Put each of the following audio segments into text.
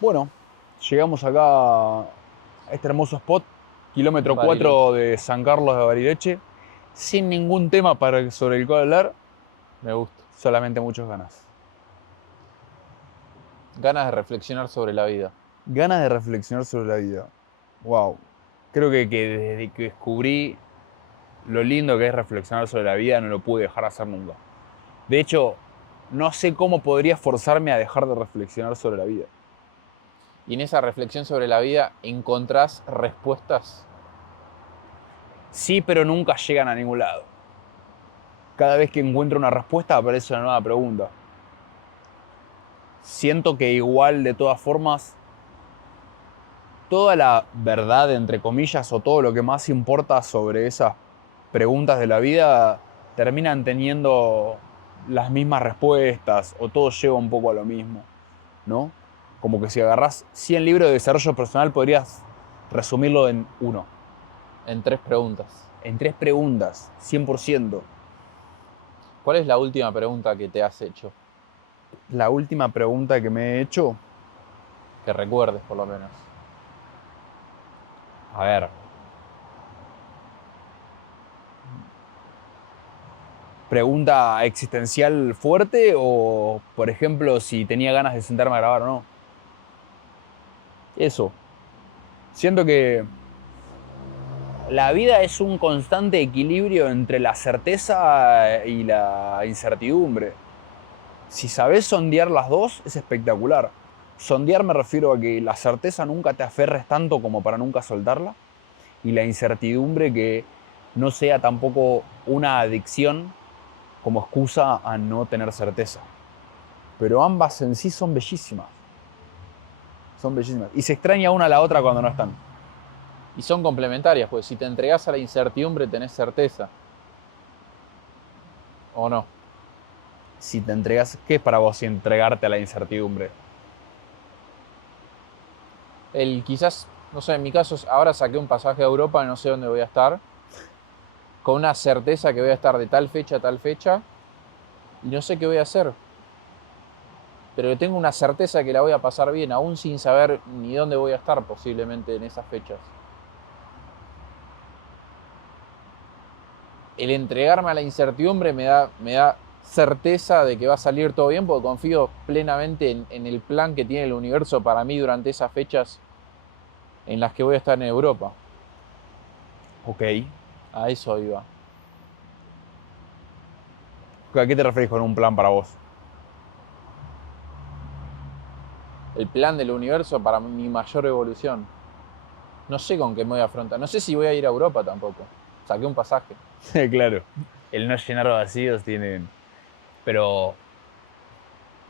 Bueno, llegamos acá a este hermoso spot, kilómetro Bariloche. 4 de San Carlos de Bariloche, sin ningún tema sobre el cual hablar, Me gusta. solamente muchas ganas. Ganas de reflexionar sobre la vida. Ganas de reflexionar sobre la vida. Wow. Creo que desde que descubrí lo lindo que es reflexionar sobre la vida, no lo pude dejar de hacer nunca. De hecho, no sé cómo podría forzarme a dejar de reflexionar sobre la vida. Y en esa reflexión sobre la vida encontrás respuestas. Sí, pero nunca llegan a ningún lado. Cada vez que encuentro una respuesta aparece una nueva pregunta. Siento que igual, de todas formas, toda la verdad, entre comillas, o todo lo que más importa sobre esas preguntas de la vida, terminan teniendo las mismas respuestas, o todo lleva un poco a lo mismo, ¿no? Como que si agarrás 100 libros de desarrollo personal, podrías resumirlo en uno, En tres preguntas. en tres preguntas, 100%. ¿Cuál es la última pregunta que te has hecho? La última pregunta que me he hecho, Que recuerdes, por lo menos. a ver, pregunta existencial fuerte o, por ejemplo, si tenía ganas de sentarme a grabar o no. Eso. Siento que la vida es un constante equilibrio entre la certeza y la incertidumbre. Si sabes sondear las dos, es espectacular. Sondear me refiero a que la certeza nunca te aferres tanto como para nunca soltarla, y la incertidumbre que no sea tampoco una adicción como excusa a no tener certeza. Pero ambas en sí son bellísimas. Son bellísimas. Y se extraña una a la otra cuando no están. Y son complementarias, pues si te entregás a la incertidumbre tenés certeza. ¿O no? Si te entregas, ¿qué es para vos entregarte a la incertidumbre? Quizás, no sé, en mi caso, ahora saqué un pasaje a Europa y no sé dónde voy a estar. Con una certeza que voy a estar de tal fecha a tal fecha. Y no sé qué voy a hacer. Pero tengo una certeza que la voy a pasar bien, aún sin saber ni dónde voy a estar posiblemente en esas fechas. El entregarme a la incertidumbre me da certeza de que va a salir todo bien, porque confío plenamente en el plan que tiene el universo para mí durante esas fechas en las que voy a estar en Europa. Ok. A eso iba. ¿A qué te referís con un plan para vos? El plan del universo para mi mayor evolución. No sé con qué me voy a afrontar. No sé si voy a ir a Europa tampoco. Saqué un pasaje. Claro. El no llenar vacíos tienen. Pero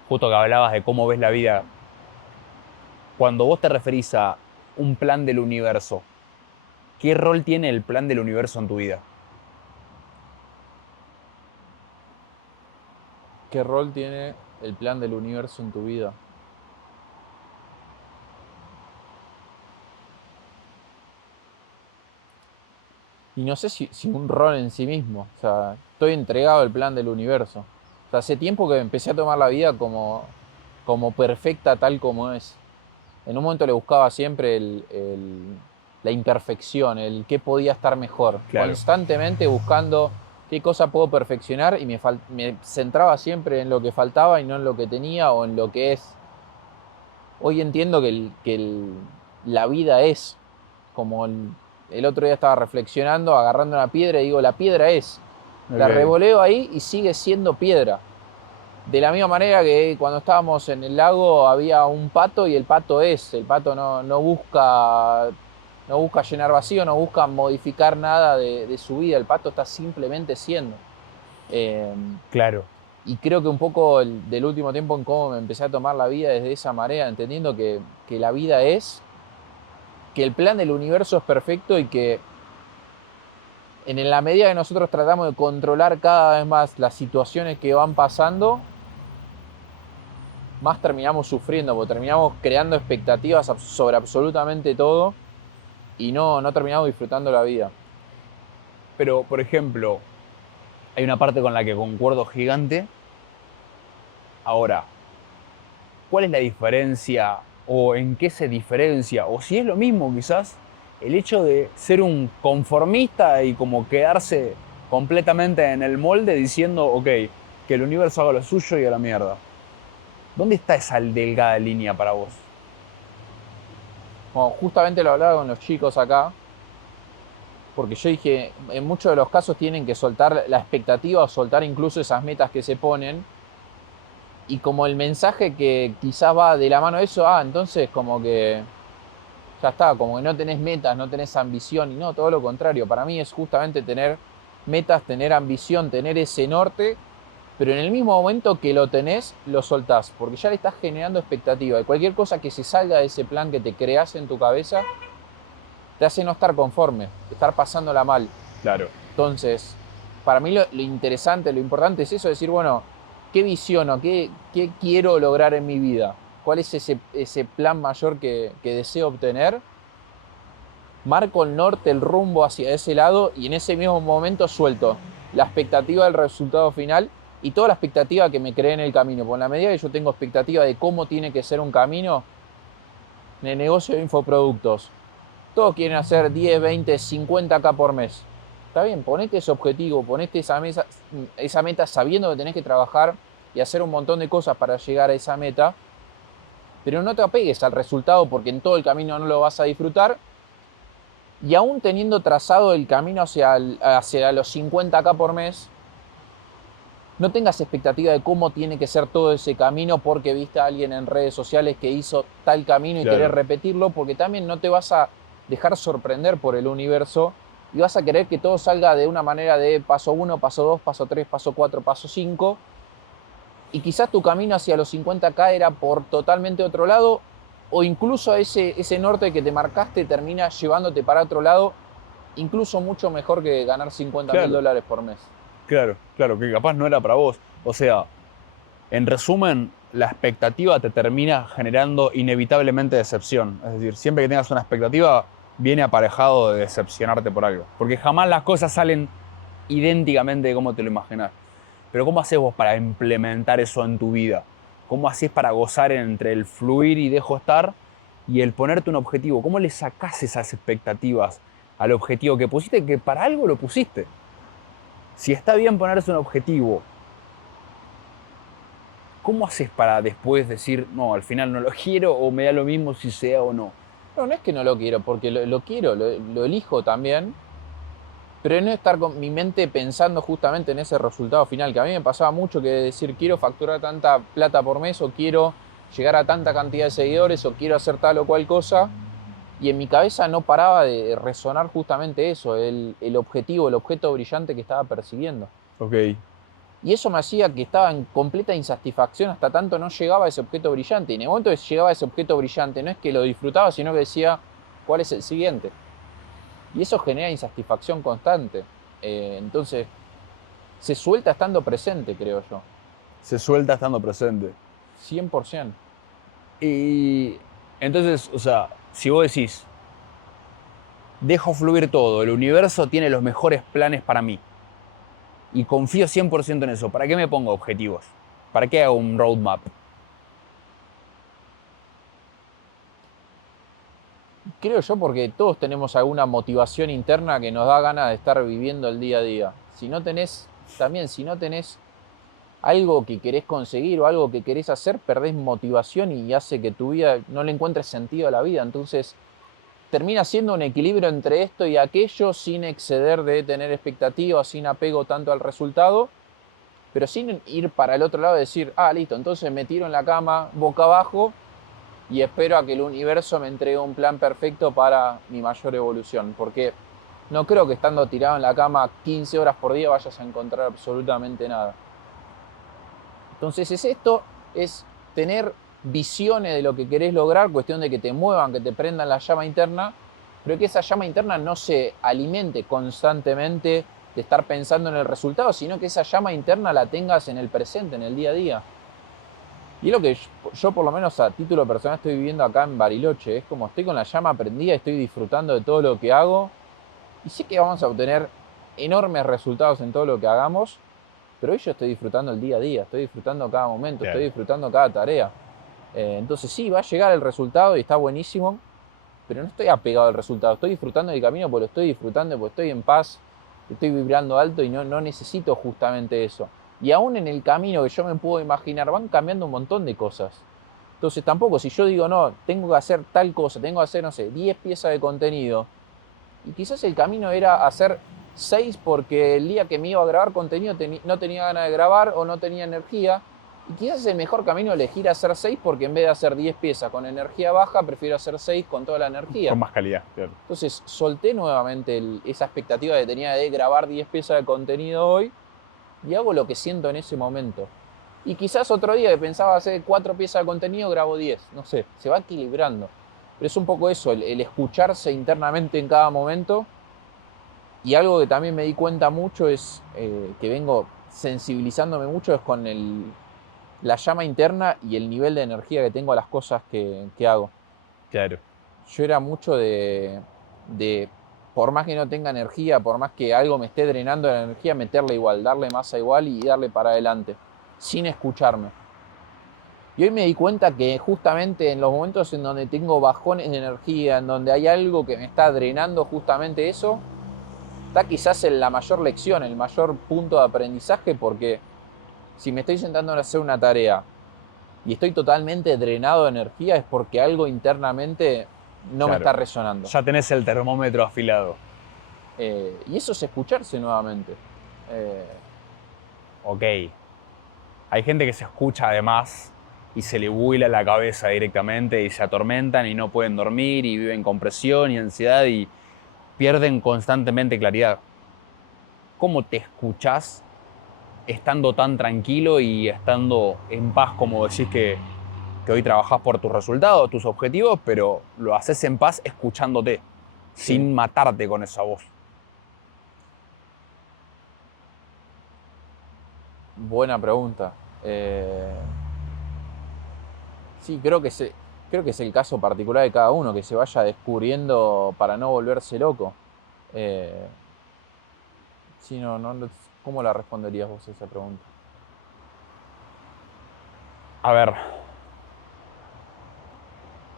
justo que hablabas de cómo ves la vida, cuando vos te referís a un plan del universo, ¿qué rol tiene el plan del universo en tu vida? ¿Qué rol tiene el plan del universo en tu vida? Y no sé si un rol en sí mismo. O sea, estoy entregado al plan del universo. O sea, hace tiempo que empecé a tomar la vida como perfecta tal como es. En un momento le buscaba siempre la imperfección, el qué podía estar mejor. Claro. Constantemente buscando qué cosa puedo perfeccionar y me centraba siempre en lo que faltaba y no en lo que tenía o en lo que es. Hoy entiendo la vida es como el otro día estaba reflexionando, agarrando una piedra y digo, la piedra es. La Ok. revoleo ahí y sigue siendo piedra. De la misma manera que cuando estábamos en el lago había un pato y el pato es. El pato no busca llenar vacío, no busca modificar nada de su vida. El pato está simplemente siendo. Eh, Claro. y creo que un poco del último tiempo en cómo me empecé a tomar la vida desde esa manera, entendiendo que la vida es, que el plan del universo es perfecto y que en la medida que nosotros tratamos de controlar cada vez más las situaciones que van pasando, más terminamos sufriendo, porque terminamos creando expectativas sobre absolutamente todo y no terminamos disfrutando la vida. Pero, por ejemplo, hay una parte con la que concuerdo gigante. Ahora, ¿cuál es la diferencia? o en qué se diferencia, o si es lo mismo quizás el hecho de ser un conformista y como quedarse completamente en el molde diciendo, ok, que el universo haga lo suyo y a la mierda. ¿Dónde está esa delgada línea para vos? Bueno, justamente lo hablaba con los chicos acá, porque yo dije, en muchos de los casos tienen que soltar la expectativa o soltar incluso esas metas que se ponen. Y como el mensaje que quizás va de la mano de eso, entonces como que ya está, como que no tenés metas, no tenés ambición, y no, todo lo contrario. Para mí es justamente tener metas, tener ambición, tener ese norte, pero en el mismo momento que lo tenés, lo soltás, porque ya le estás generando expectativa. Y cualquier cosa que se salga de ese plan que te creas en tu cabeza, te hace no estar conforme, estar pasándola mal. Claro. Entonces, para mí lo interesante, lo importante es eso, decir, bueno, ¿qué visiono? ¿Qué quiero lograr en mi vida? ¿Cuál es ese plan mayor que deseo obtener? Marco el norte, el rumbo hacia ese lado y en ese mismo momento suelto la expectativa del resultado final y toda la expectativa que me creé en el camino. Porque en la medida que yo tengo expectativa de cómo tiene que ser un camino, en el negocio de infoproductos, todos quieren hacer 10, 20, 50K por mes. Está bien, ponete ese objetivo, ponete esa meta sabiendo que tenés que trabajar y hacer un montón de cosas para llegar a esa meta, pero no te apegues al resultado porque en todo el camino no lo vas a disfrutar. Y aún teniendo trazado el camino hacia los 50K por mes, no tengas expectativa de cómo tiene que ser todo ese camino porque viste a alguien en redes sociales que hizo tal camino y Claro. querés repetirlo, porque también no te vas a dejar sorprender por el universo y vas a querer que todo salga de una manera de paso 1, paso 2, paso 3, paso 4, paso 5. Y quizás tu camino hacia los 50K era por totalmente otro lado, o incluso ese norte que te marcaste termina llevándote para otro lado, incluso mucho mejor que ganar 50.000 Claro. dólares por mes. Claro, claro, que capaz no era para vos. O sea, en resumen, la expectativa te termina generando inevitablemente decepción. Es decir, siempre que tengas una expectativa, viene aparejado de decepcionarte por algo. Porque jamás las cosas salen idénticamente como te lo imaginas. Pero ¿cómo haces vos para implementar eso en tu vida? ¿Cómo haces para gozar entre el fluir y dejo estar y el ponerte un objetivo? ¿Cómo le sacás esas expectativas al objetivo que pusiste? Que para algo lo pusiste. Si está bien ponerse un objetivo, ¿cómo haces para después decir, no, al final no lo quiero o me da lo mismo si sea o no? No, no es que no lo quiero, porque lo quiero, lo elijo también, pero no estar con mi mente pensando justamente en ese resultado final, que a mí me pasaba mucho que decir, quiero facturar tanta plata por mes, o quiero llegar a tanta cantidad de seguidores, o quiero hacer tal o cual cosa, y en mi cabeza no paraba de resonar justamente eso, el objetivo, el objeto brillante que estaba persiguiendo. Ok, Y eso me hacía que estaba en completa insatisfacción hasta tanto no llegaba a ese objeto brillante. Y en el momento que llegaba a ese objeto brillante, no es que lo disfrutaba, sino que decía, ¿cuál es el siguiente? Y eso genera insatisfacción constante. Entonces, se suelta estando presente, creo yo. se suelta estando presente. 100%. Y entonces, o sea, si vos decís, dejo fluir todo, el universo tiene los mejores planes para mí y confío 100% en eso, ¿para qué me pongo objetivos? ¿Para qué hago un roadmap? Creo yo porque todos tenemos alguna motivación interna que nos da ganas de estar viviendo el día a día. Si no tenés algo que querés conseguir o algo que querés hacer, perdés motivación y hace que tu vida no le encuentres sentido a la vida. Entonces, termina siendo un equilibrio entre esto y aquello sin exceder de tener expectativas, sin apego tanto al resultado, pero sin ir para el otro lado y decir, listo, entonces me tiro en la cama boca abajo y espero a que el universo me entregue un plan perfecto para mi mayor evolución, porque no creo que estando tirado en la cama 15 horas por día vayas a encontrar absolutamente nada. Entonces es tener visiones de lo que querés lograr, cuestión de que te muevan, que te prendan la llama interna, pero que esa llama interna no se alimente constantemente de estar pensando en el resultado, sino que esa llama interna la tengas en el presente, en el día a día. Y es lo que yo por lo menos a título personal estoy viviendo acá en Bariloche, es como estoy con la llama prendida, estoy disfrutando de todo lo que hago y sé que vamos a obtener enormes resultados en todo lo que hagamos, pero hoy yo estoy disfrutando el día a día, estoy disfrutando cada momento, Claro. estoy disfrutando cada tarea. Entonces sí, va a llegar el resultado y está buenísimo, pero no estoy apegado al resultado, estoy disfrutando del camino porque lo estoy disfrutando, porque estoy en paz, estoy vibrando alto y no necesito justamente eso. Y aún en el camino que yo me puedo imaginar van cambiando un montón de cosas. Entonces tampoco, si yo digo, no, tengo que hacer tal cosa, tengo que hacer, no sé, 10 piezas de contenido, y quizás el camino era hacer 6 porque el día que me iba a grabar contenido no tenía ganas de grabar o no tenía energía, y quizás es el mejor camino elegir hacer 6 porque en vez de hacer 10 piezas con energía baja, prefiero hacer 6 con toda la energía. Con más calidad, claro. Entonces solté nuevamente esa expectativa que tenía de grabar 10 piezas de contenido hoy y hago lo que siento en ese momento. Y quizás otro día que pensaba hacer 4 piezas de contenido, grabo 10. No sé, se va equilibrando. Pero es un poco eso, el escucharse internamente en cada momento. Y algo que también me di cuenta mucho es que vengo sensibilizándome mucho es con la llama interna y el nivel de energía que tengo a las cosas que hago. Claro. Yo era mucho de, por más que no tenga energía, por más que algo me esté drenando la energía, meterle igual, darle masa igual y darle para adelante, sin escucharme. Y hoy me di cuenta que justamente en los momentos en donde tengo bajones de energía, en donde hay algo que me está drenando justamente eso, está quizás en la mayor lección, el mayor punto de aprendizaje, porque si me estoy sentando a hacer una tarea y estoy totalmente drenado de energía es porque algo internamente no me está resonando. Ya tenés el termómetro afilado. Y eso es escucharse nuevamente. Ok. Hay gente que se escucha además y se le buila la cabeza directamente y se atormentan y no pueden dormir y viven con presión y ansiedad y pierden constantemente claridad. ¿Cómo te escuchás estando tan tranquilo y estando en paz como decís que hoy trabajás por tus resultados, tus objetivos, pero lo haces en paz escuchándote, Sí. sin matarte con esa voz? Buena pregunta. Sí, creo que es el caso particular de cada uno, que se vaya descubriendo para no volverse loco. Sí, ¿cómo la responderías vos a esa pregunta? A ver,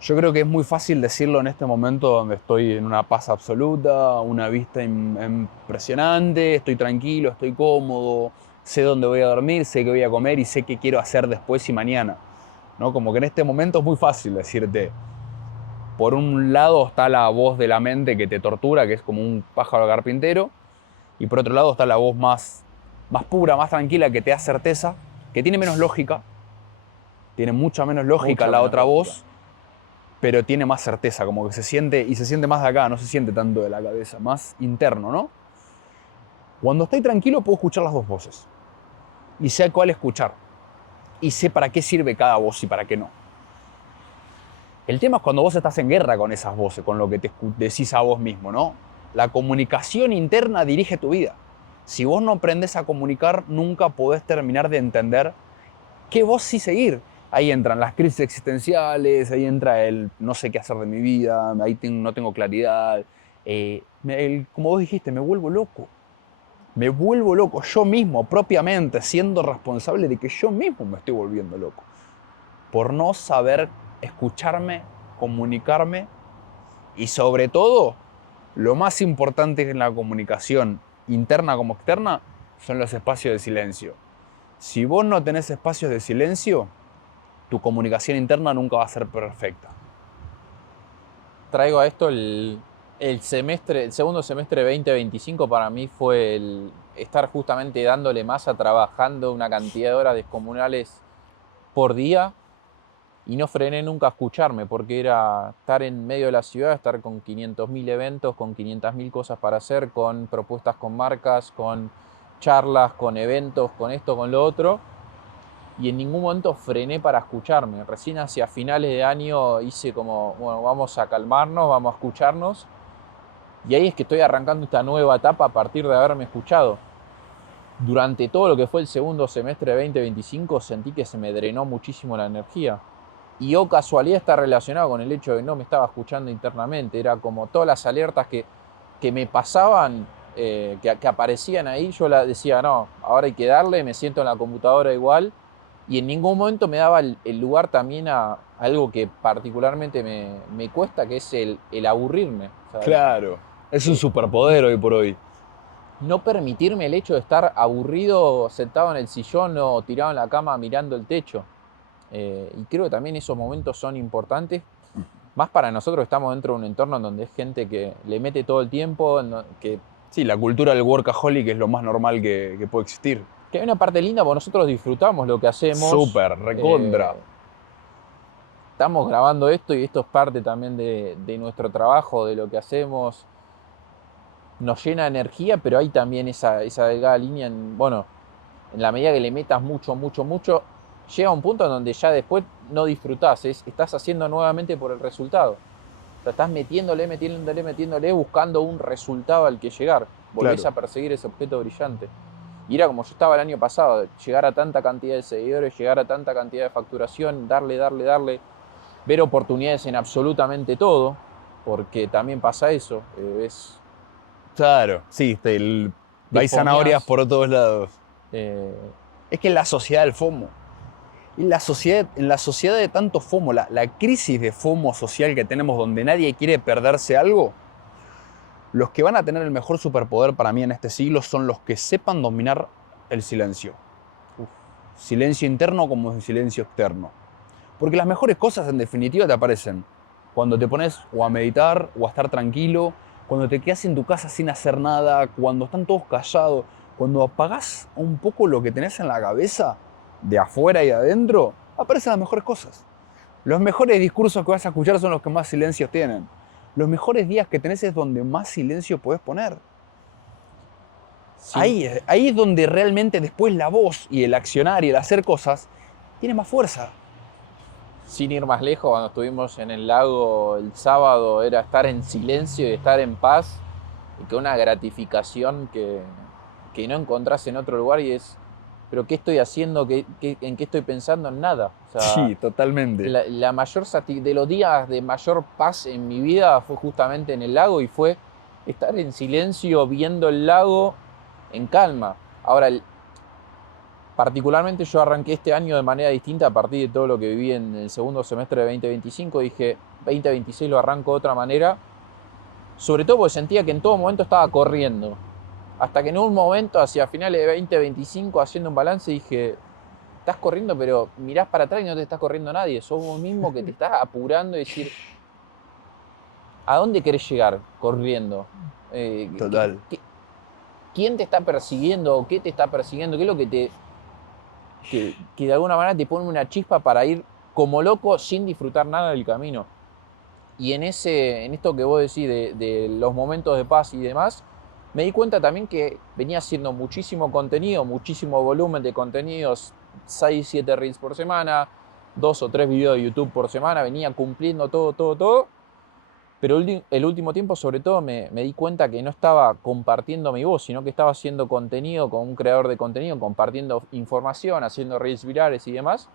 yo creo que es muy fácil decirlo en este momento donde estoy en una paz absoluta, una vista impresionante, estoy tranquilo, estoy cómodo, sé dónde voy a dormir, sé qué voy a comer y sé qué quiero hacer después y mañana, ¿no? Como que en este momento es muy fácil decirte, por un lado está la voz de la mente que te tortura, que es como un pájaro carpintero, y por otro lado está la voz más pura, más tranquila, que te da certeza, que tiene menos lógica, tiene mucha menos lógica la otra voz, pero tiene más certeza, como que se siente más de acá, no se siente tanto de la cabeza, más interno, ¿no? Cuando estoy tranquilo puedo escuchar las dos voces y sé cuál escuchar y sé para qué sirve cada voz y para qué no. El tema es cuando vos estás en guerra con esas voces, con lo que te decís a vos mismo, ¿no? La comunicación interna dirige tu vida. Si vos no aprendés a comunicar, nunca podés terminar de entender qué voz sí seguir. Ahí entran las crisis existenciales, ahí entra el no sé qué hacer de mi vida, ahí no tengo claridad. Como vos dijiste, me vuelvo loco. Me vuelvo loco yo mismo, propiamente, siendo responsable de que yo mismo me estoy volviendo loco. Por no saber escucharme, comunicarme y sobre todo, lo más importante en la comunicación, interna como externa, son los espacios de silencio. Si vos no tenés espacios de silencio, tu comunicación interna nunca va a ser perfecta. Traigo a esto el segundo semestre 2025 para mí fue el estar justamente dándole masa, trabajando una cantidad de horas descomunales por día y no frené nunca a escucharme porque era estar en medio de la ciudad, estar con 500.000 eventos, con 500.000 cosas para hacer, con propuestas con marcas, con charlas, con eventos, con esto, con lo otro. Y en ningún momento frené para escucharme. Recién hacia finales de año hice como, bueno, vamos a calmarnos, vamos a escucharnos. Y ahí es que estoy arrancando esta nueva etapa a partir de haberme escuchado. Durante todo lo que fue el segundo semestre de 2025 sentí que se me drenó muchísimo la energía. Y casualidad está relacionado con el hecho de que no me estaba escuchando internamente. Era como todas las alertas que me pasaban, que aparecían ahí, yo decía, no, ahora hay que darle, me siento en la computadora igual. Y en ningún momento me daba el lugar también a algo que particularmente me cuesta, que es el aburrirme. O sea, Claro. Es un eh, superpoder hoy por hoy. no permitirme el hecho de estar aburrido sentado en el sillón o tirado en la cama mirando el techo. Y creo que también esos momentos son importantes, más para nosotros que estamos dentro de un entorno en donde es gente que le mete todo el tiempo, que Sí, la cultura del workaholic es lo más normal que puede existir. hay una parte linda porque nosotros disfrutamos lo que hacemos. Súper, recontra. Estamos grabando esto y esto es parte también de nuestro trabajo, de lo que hacemos. Nos llena de energía, pero hay también esa delgada línea bueno, en la medida que le metas mucho, mucho, mucho, llega un punto en donde ya después no disfrutás, estás haciendo nuevamente por el resultado. O sea, estás metiéndole, metiéndole, metiéndole, buscando un resultado al que llegar. Volvés Claro. a perseguir ese objeto brillante. Y era como yo estaba el año pasado, llegar a tanta cantidad de seguidores, llegar a tanta cantidad de facturación, darle, ver oportunidades en absolutamente todo, porque también pasa eso, Claro, sí, te hay zanahorias fomeás, por todos lados. eh, Es que en la sociedad del FOMO, en la sociedad de tanto FOMO, la crisis de FOMO social que tenemos donde nadie quiere perderse algo, los que van a tener el mejor superpoder para mí en este siglo son los que sepan dominar el silencio. Silencio interno como silencio externo. Porque las mejores cosas en definitiva te aparecen cuando te pones o a meditar o a estar tranquilo, cuando te quedas en tu casa sin hacer nada, cuando están todos callados, cuando apagás un poco lo que tenés en la cabeza, de afuera y de adentro, aparecen las mejores cosas. Los mejores discursos que vas a escuchar son los que más silencios tienen. Los mejores días que tenés es donde más silencio podés poner. sin, Ahí es donde realmente después la voz y el accionar y el hacer cosas tiene más fuerza. sin ir más lejos, cuando estuvimos en el lago el sábado, era estar en silencio y estar en paz, y que una gratificación que no encontrás en otro lugar, y es, pero ¿qué estoy haciendo? ¿En qué estoy pensando? En nada. O sea, Sí, totalmente. la mayor de los días de mayor paz en mi vida fue justamente en el lago, y fue estar en silencio viendo el lago en calma. Ahora, particularmente yo arranqué este año de manera distinta a partir de todo lo que viví en el segundo semestre de 2025. Dije, 2026 lo arranco de otra manera, sobre todo porque sentía que en todo momento estaba corriendo. Hasta que en un momento, hacia finales de 2025, haciendo un balance, dije, estás corriendo, pero mirás para atrás y no te estás corriendo nadie. Sos vos mismo que te estás apurando y decir, ¿a dónde querés llegar corriendo? Total. ¿Quién te está persiguiendo? ¿Qué te está persiguiendo? ¿Qué es lo que de alguna manera te pone una chispa para ir como loco sin disfrutar nada del camino? Y en esto que vos decís de los momentos de paz y demás, me di cuenta también que venía haciendo muchísimo contenido, muchísimo volumen de contenidos, 6, 7 reels por semana, 2 o 3 videos de YouTube por semana, venía cumpliendo todo. Pero el último tiempo, sobre todo, me di cuenta que no estaba compartiendo mi voz, sino que estaba haciendo contenido con un creador de contenido, compartiendo información, haciendo reels virales y demás.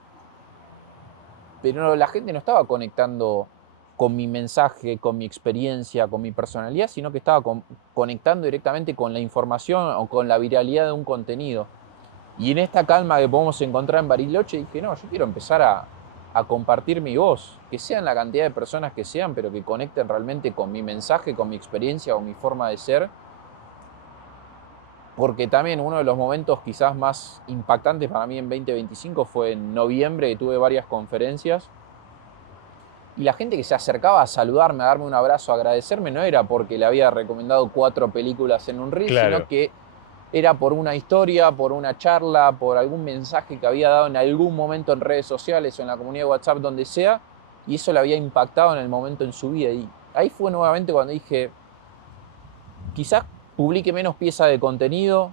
Pero la gente no estaba conectando con mi mensaje, con mi experiencia, con mi personalidad, sino que estaba conectando directamente con la información o con la viralidad de un contenido. Y en esta calma que podemos encontrar en Bariloche, dije, no, yo quiero empezar a compartir mi voz, que sean la cantidad de personas que sean, pero que conecten realmente con mi mensaje, con mi experiencia o mi forma de ser. Porque también uno de los momentos quizás más impactantes para mí en 2025 fue en noviembre, que tuve varias conferencias, y la gente que se acercaba a saludarme, a darme un abrazo, a agradecerme, no era porque le había recomendado 4 películas en un reel, Claro. sino que era por una historia, por una charla, por algún mensaje que había dado en algún momento en redes sociales o en la comunidad de WhatsApp, donde sea, y eso le había impactado en el momento en su vida. Y ahí fue nuevamente cuando dije, quizás publique menos piezas de contenido,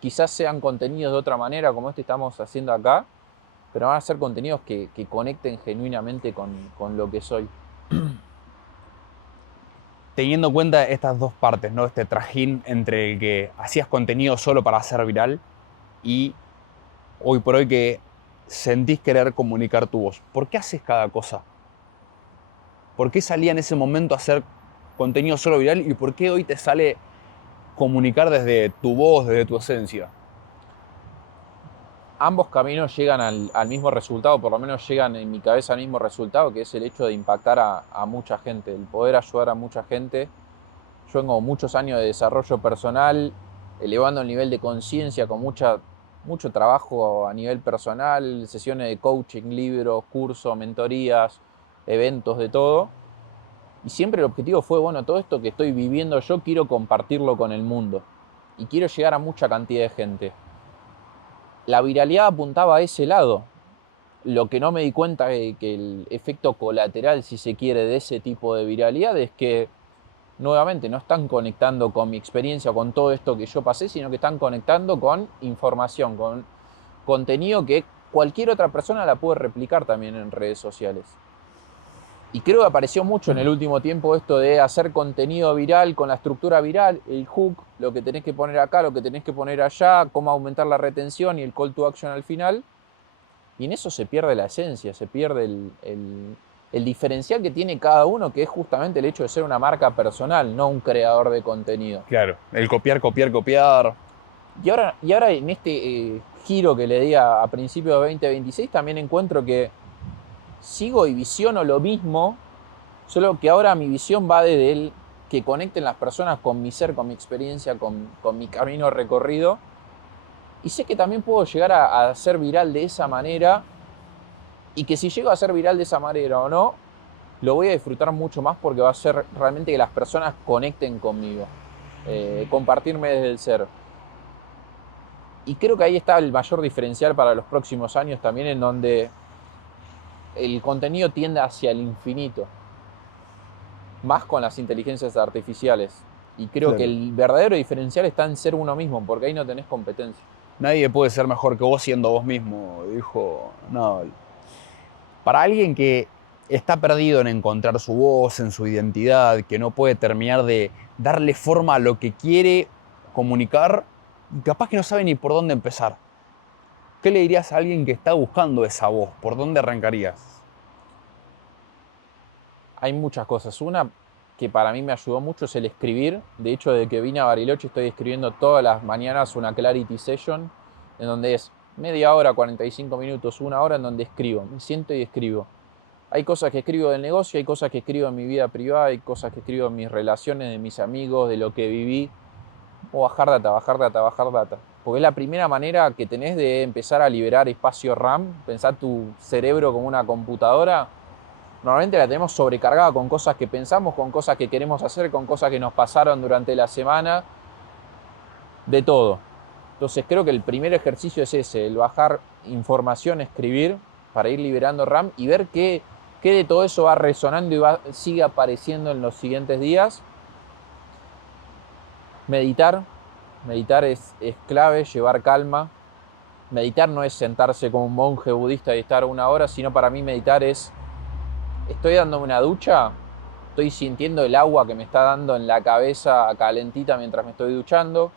quizás sean contenidos de otra manera, como este estamos haciendo acá, pero van a ser contenidos que conecten genuinamente con lo que soy. Teniendo en cuenta estas dos partes, ¿no? Este trajín entre el que hacías contenido solo para hacer viral y hoy por hoy que sentís querer comunicar tu voz. ¿Por qué haces cada cosa? ¿Por qué salía en ese momento a hacer contenido solo viral y por qué hoy te sale comunicar desde tu voz, desde tu esencia? ambos caminos llegan al mismo resultado, por lo menos llegan en mi cabeza al mismo resultado, que es el hecho de impactar a mucha gente, el poder ayudar a mucha gente. Yo tengo muchos años de desarrollo personal, elevando el nivel de conciencia con mucho trabajo a nivel personal, sesiones de coaching, libros, cursos, mentorías, eventos, de todo. Y siempre el objetivo fue, bueno, todo esto que estoy viviendo yo quiero compartirlo con el mundo. Y quiero llegar a mucha cantidad de gente. La viralidad apuntaba a ese lado. Lo que no me di cuenta es que el efecto colateral, si se quiere, de ese tipo de viralidad es que nuevamente no están conectando con mi experiencia, con todo esto que yo pasé, sino que están conectando con información, con contenido que cualquier otra persona la puede replicar también en redes sociales. Y creo que apareció mucho en el último tiempo esto de hacer contenido viral con la estructura viral, el hook, lo que tenés que poner acá, lo que tenés que poner allá, cómo aumentar la retención y el call to action al final. Y en eso se pierde la esencia, se pierde el diferencial que tiene cada uno, que es justamente el hecho de ser una marca personal, no un creador de contenido. Claro, el copiar, copiar, copiar. Y ahora en este giro que le di a principios de 2026 también encuentro que sigo y visiono lo mismo, solo que ahora mi visión va desde el que conecten las personas con mi ser, con mi experiencia, con mi camino recorrido. Y sé que también puedo llegar a ser viral de esa manera, y que si llego a ser viral de esa manera o no, lo voy a disfrutar mucho más porque va a ser realmente que las personas conecten conmigo, compartirme desde el ser. Y creo que ahí está el mayor diferencial para los próximos años también, en donde el contenido tiende hacia el infinito, más con las inteligencias artificiales. Y creo que Claro. el verdadero diferencial está en ser uno mismo, porque ahí no tenés competencia. Nadie puede ser mejor que vos siendo vos mismo, dijo Nadal. Para alguien que está perdido en encontrar su voz, en su identidad, que no puede terminar de darle forma a lo que quiere comunicar, capaz que no sabe ni por dónde empezar. ¿Qué le dirías a alguien que está buscando esa voz? ¿Por dónde arrancarías? Hay muchas cosas. Una que para mí me ayudó mucho es el escribir. De hecho, desde que vine a Bariloche estoy escribiendo todas las mañanas una Clarity Session, en donde es media hora, 45 minutos, una hora en donde escribo. Me siento y escribo. Hay cosas que escribo del negocio, hay cosas que escribo en mi vida privada, hay cosas que escribo en mis relaciones, de mis amigos, de lo que viví. O bajar data, bajar data, bajar data. Porque es la primera manera que tenés de empezar a liberar espacio RAM. Pensar tu cerebro como una computadora. Normalmente la tenemos sobrecargada con cosas que pensamos, con cosas que queremos hacer, con cosas que nos pasaron durante la semana, de todo. Entonces creo que el primer ejercicio es ese, el bajar información, escribir, para ir liberando RAM y ver qué de todo eso va resonando y sigue apareciendo en los siguientes días. Meditar, meditar es clave, llevar calma. Meditar no es sentarse como un monje budista y estar una hora, sino para mí meditar es, estoy dándome una ducha, estoy sintiendo el agua que me está dando en la cabeza calentita mientras me estoy duchando.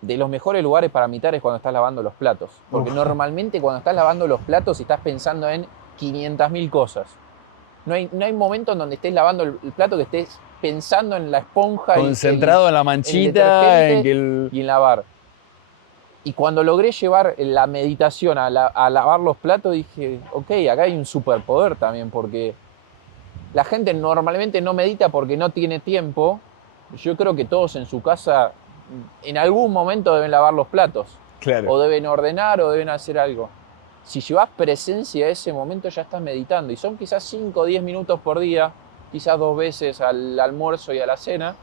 De los mejores lugares para meditar es cuando estás lavando los platos. Porque normalmente cuando estás lavando los platos estás pensando en 500.000 cosas. No hay momento en donde estés lavando el plato que estés pensando en la esponja y Concentrado en la el manchita, en detergente que el... y en lavar. Y cuando logré llevar la meditación a lavar los platos, dije, ok, acá hay un superpoder también, porque la gente normalmente no medita porque no tiene tiempo. Yo creo que todos en su casa en algún momento deben lavar los platos, Claro. o deben ordenar, o deben hacer algo. Si llevas presencia a ese momento, ya estás meditando, y son quizás 5 o 10 minutos por día, quizás 2 veces al almuerzo y a la cena,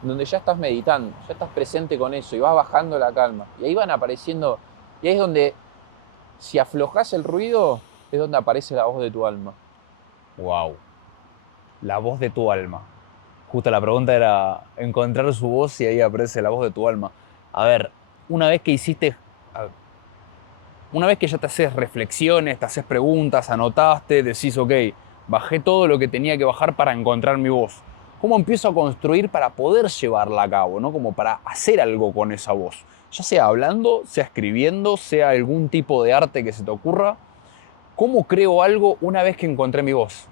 donde ya estás meditando, ya estás presente con eso y vas bajando la calma. Y ahí van apareciendo, y ahí es donde, si aflojas el ruido, es donde aparece la voz de tu alma. Wow. La voz de tu alma. Justo la pregunta era encontrar su voz y ahí aparece la voz de tu alma. A ver, una vez que hiciste, una vez que ya te haces reflexiones, te haces preguntas, anotaste, decís, ok, bajé todo lo que tenía que bajar para encontrar mi voz. ¿Cómo empiezo a construir para poder llevarla a cabo, ¿no? Como para hacer algo con esa voz. Ya sea hablando, sea escribiendo, sea algún tipo de arte que se te ocurra. ¿Cómo creo algo una vez que encontré mi voz?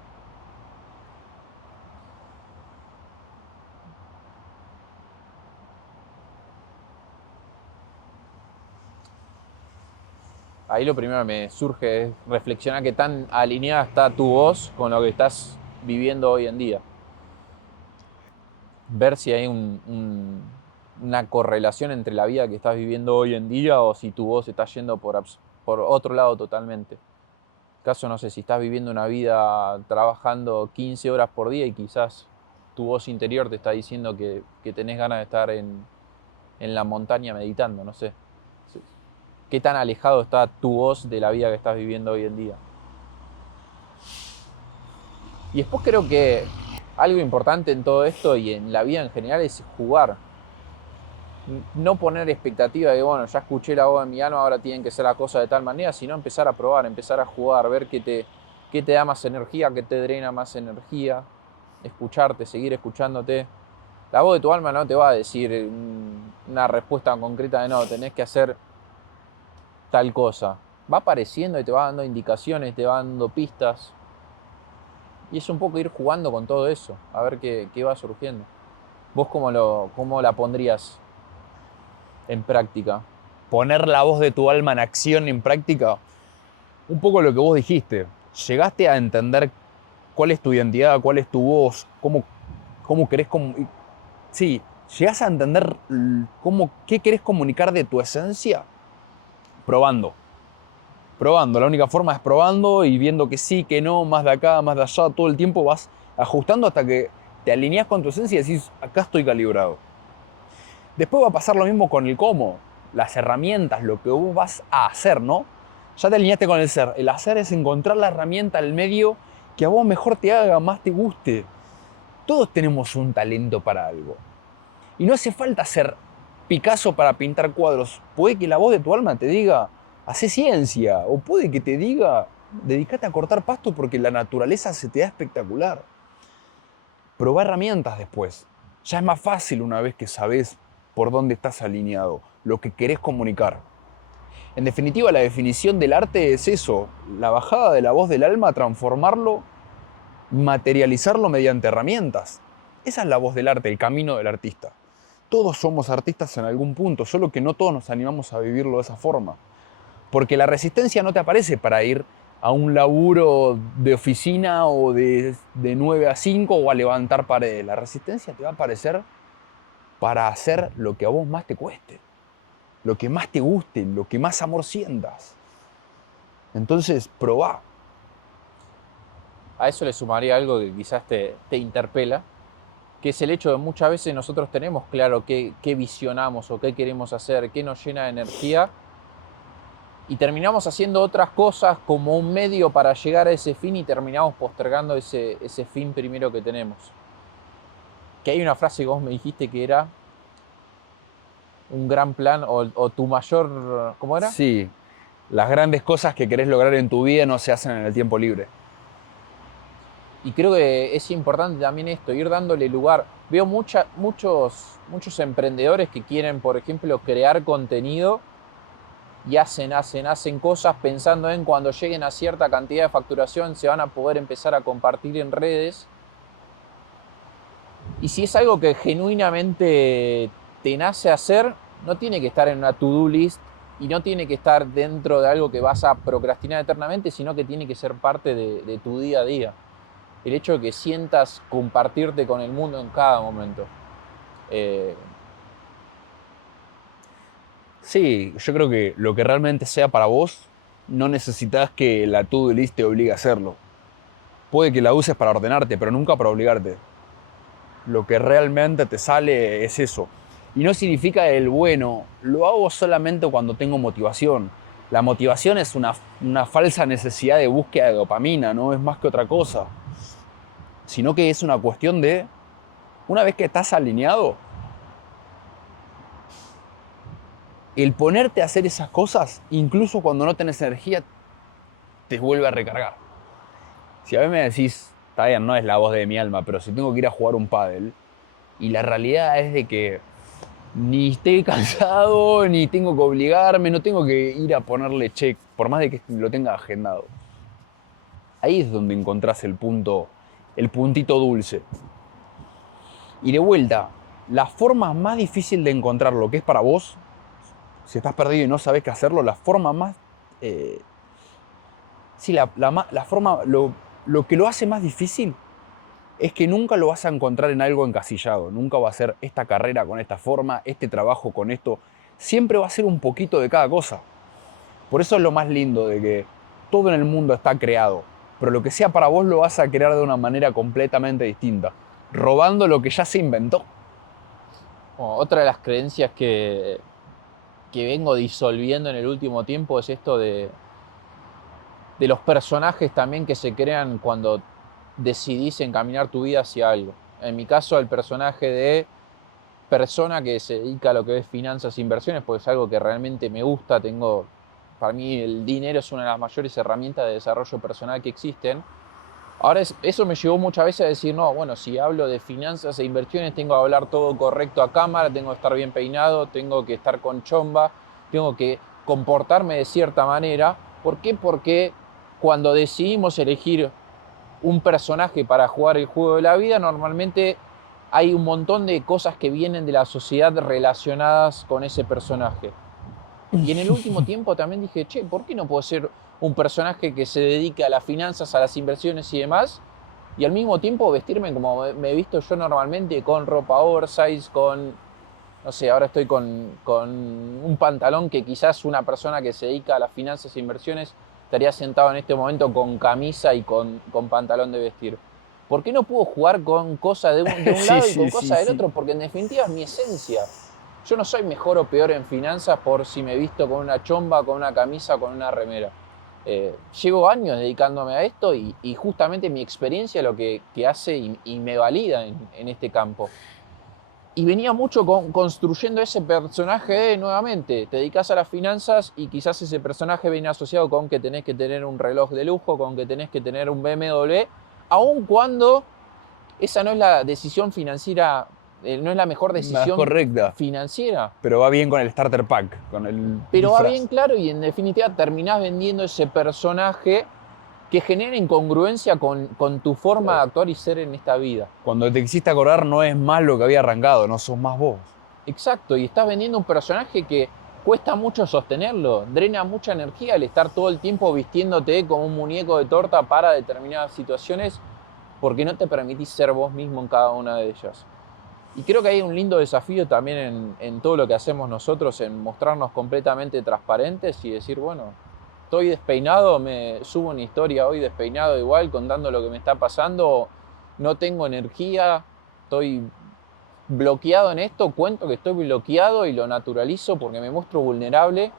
ahí lo primero que me surge es reflexionar qué tan alineada está tu voz con lo que estás viviendo hoy en día. Ver si hay una correlación entre la vida que estás viviendo hoy en día o si tu voz está yendo por otro lado totalmente. Caso, no sé, si estás viviendo una vida trabajando 15 horas por día y quizás tu voz interior te está diciendo que tenés ganas de estar en la montaña meditando, no sé. ¿Qué tan alejado está tu voz de la vida que estás viviendo hoy en día? Y después creo que algo importante en todo esto y en la vida en general es jugar. No poner expectativa de, bueno, ya escuché la voz de mi alma, ahora tienen que ser las cosas de tal manera, sino empezar a probar, empezar a jugar, ver qué te da más energía, qué te drena más energía, escucharte, seguir escuchándote. La voz de tu alma no te va a decir una respuesta concreta de no, tenés que hacer tal cosa. Va apareciendo y te va dando indicaciones, te va dando pistas. Y es un poco ir jugando con todo eso, a ver qué va surgiendo. ¿Vos cómo la pondrías en práctica? Poner la voz de tu alma en acción, en práctica, un poco lo que vos dijiste. ¿Llegaste a entender cuál es tu identidad, cuál es tu voz, cómo querés sí, ¿llegás a entender qué querés comunicar de tu esencia? Probando. Probando. La única forma es probando y viendo que sí, que no, más de acá, más de allá. Todo el tiempo vas ajustando hasta que te alineás con tu esencia y decís, acá estoy calibrado. Después va a pasar lo mismo con el cómo, las herramientas, lo que vos vas a hacer, ¿no? Ya te alineaste con el ser. El hacer es encontrar la herramienta, el medio que a vos mejor te haga, más te guste. Todos tenemos un talento para algo. Y no hace falta ser Picasso para pintar cuadros. Puede que la voz de tu alma te diga, hacé ciencia. O puede que te diga, dedícate a cortar pasto porque la naturaleza se te da espectacular. Probá herramientas después. Ya es más fácil una vez que sabés por dónde estás alineado, lo que querés comunicar. En definitiva, la definición del arte es eso, la bajada de la voz del alma, transformarlo, materializarlo mediante herramientas. Esa es la voz del arte, el camino del artista. Todos somos artistas en algún punto, solo que no todos nos animamos a vivirlo de esa forma. Porque la resistencia no te aparece para ir a un laburo de oficina o de 9 a 5 o a levantar paredes. La resistencia te va a aparecer para hacer lo que a vos más te cueste, lo que más te guste, lo que más amor sientas. Entonces, probá. A eso le sumaría algo que quizás te interpela, que es el hecho de muchas veces nosotros tenemos claro qué visionamos o qué queremos hacer, qué nos llena de energía, y terminamos haciendo otras cosas como un medio para llegar a ese fin y terminamos postergando ese fin primero que tenemos. Que hay una frase que vos me dijiste que era un gran plan o tu mayor... ¿Cómo era? Sí, las grandes cosas que querés lograr en tu vida no se hacen en el tiempo libre. Y creo que es importante también esto, ir dándole lugar. Veo muchos emprendedores que quieren, por ejemplo, crear contenido y hacen cosas pensando en cuando lleguen a cierta cantidad de facturación se van a poder empezar a compartir en redes. Y si es algo que genuinamente te nace hacer, no tiene que estar en una to-do list y no tiene que estar dentro de algo que vas a procrastinar eternamente, sino que tiene que ser parte de tu día a día. El hecho de que sientas compartirte con el mundo en cada momento. Sí, yo creo que lo que realmente sea para vos, no necesitas que la to-do list te obligue a hacerlo. Puede que la uses para ordenarte, pero nunca para obligarte. Lo que realmente te sale es eso. Y no significa el bueno, lo hago solamente cuando tengo motivación. La motivación es una falsa necesidad de búsqueda de dopamina, no es más que otra cosa. Sino que es una cuestión de, una vez que estás alineado, el ponerte a hacer esas cosas, incluso cuando no tenés energía, te vuelve a recargar. Si a mí me decís, está bien, no es la voz de mi alma, pero si tengo que ir a jugar un pádel, y la realidad es de que ni estoy cansado, ni tengo que obligarme, no tengo que ir a ponerle check, por más de que lo tenga agendado. Ahí es donde encontrás el puntito dulce. Y de vuelta, la forma más difícil de encontrar lo que es para vos, si estás perdido y no sabes qué hacerlo, la forma más Sí, la forma, lo que lo hace más difícil es que nunca lo vas a encontrar en algo encasillado. Nunca va a ser esta carrera con esta forma, este trabajo con esto. Siempre va a ser un poquito de cada cosa. Por eso es lo más lindo de que todo en el mundo está creado. Pero lo que sea para vos lo vas a crear de una manera completamente distinta. Robando lo que ya se inventó. Bueno, otra de las creencias que vengo disolviendo en el último tiempo es esto de los personajes también que se crean cuando decidís encaminar tu vida hacia algo. En mi caso, el personaje de persona que se dedica a lo que es finanzas e inversiones, pues es algo que realmente me gusta. Para mí el dinero es una de las mayores herramientas de desarrollo personal que existen. Ahora eso me llevó muchas veces a decir, no, bueno, si hablo de finanzas e inversiones tengo que hablar todo correcto a cámara, tengo que estar bien peinado, tengo que estar con chomba, tengo que comportarme de cierta manera. ¿Por qué? Porque cuando decidimos elegir un personaje para jugar el juego de la vida, normalmente hay un montón de cosas que vienen de la sociedad relacionadas con ese personaje. Y en el último tiempo también dije, che, ¿por qué no puedo ser un personaje que se dedique a las finanzas, a las inversiones y demás? Y al mismo tiempo vestirme como me he visto yo normalmente, con ropa oversize, no sé, ahora estoy con un pantalón que quizás una persona que se dedica a las finanzas e inversiones estaría sentado en este momento con camisa y con pantalón de vestir. ¿Por qué no puedo jugar con cosas de un Sí, lado y con sí, sí, cosas del sí. otro? Porque en definitiva es mi esencia. Yo no soy mejor o peor en finanzas por si me visto con una chomba, con una camisa, con una remera. Llevo años dedicándome a esto y justamente mi experiencia lo que hace y me valida en este campo. Y venía mucho construyendo ese personaje nuevamente. Te dedicas a las finanzas y quizás ese personaje viene asociado con que tenés que tener un reloj de lujo, con que tenés que tener un BMW, aun cuando esa no es la decisión financiera, no es la mejor Más decisión correcta. financiera. Pero va bien con el starter pack, con el Pero va bien disfraz. claro y en definitiva terminás vendiendo ese personaje que genera incongruencia con tu forma de actuar y ser en esta vida. Cuando te quisiste acordar no es más lo que había arrancado, no sos más vos. Exacto, y estás vendiendo un personaje que cuesta mucho sostenerlo, drena mucha energía al estar todo el tiempo vistiéndote como un muñeco de torta para determinadas situaciones, porque no te permitís ser vos mismo en cada una de ellas. Y creo que hay un lindo desafío también en todo lo que hacemos nosotros, en mostrarnos completamente transparentes y decir, bueno, estoy despeinado, me subo una historia hoy despeinado igual, contando lo que me está pasando, no tengo energía, estoy bloqueado en esto, cuento que estoy bloqueado y lo naturalizo porque me muestro vulnerable.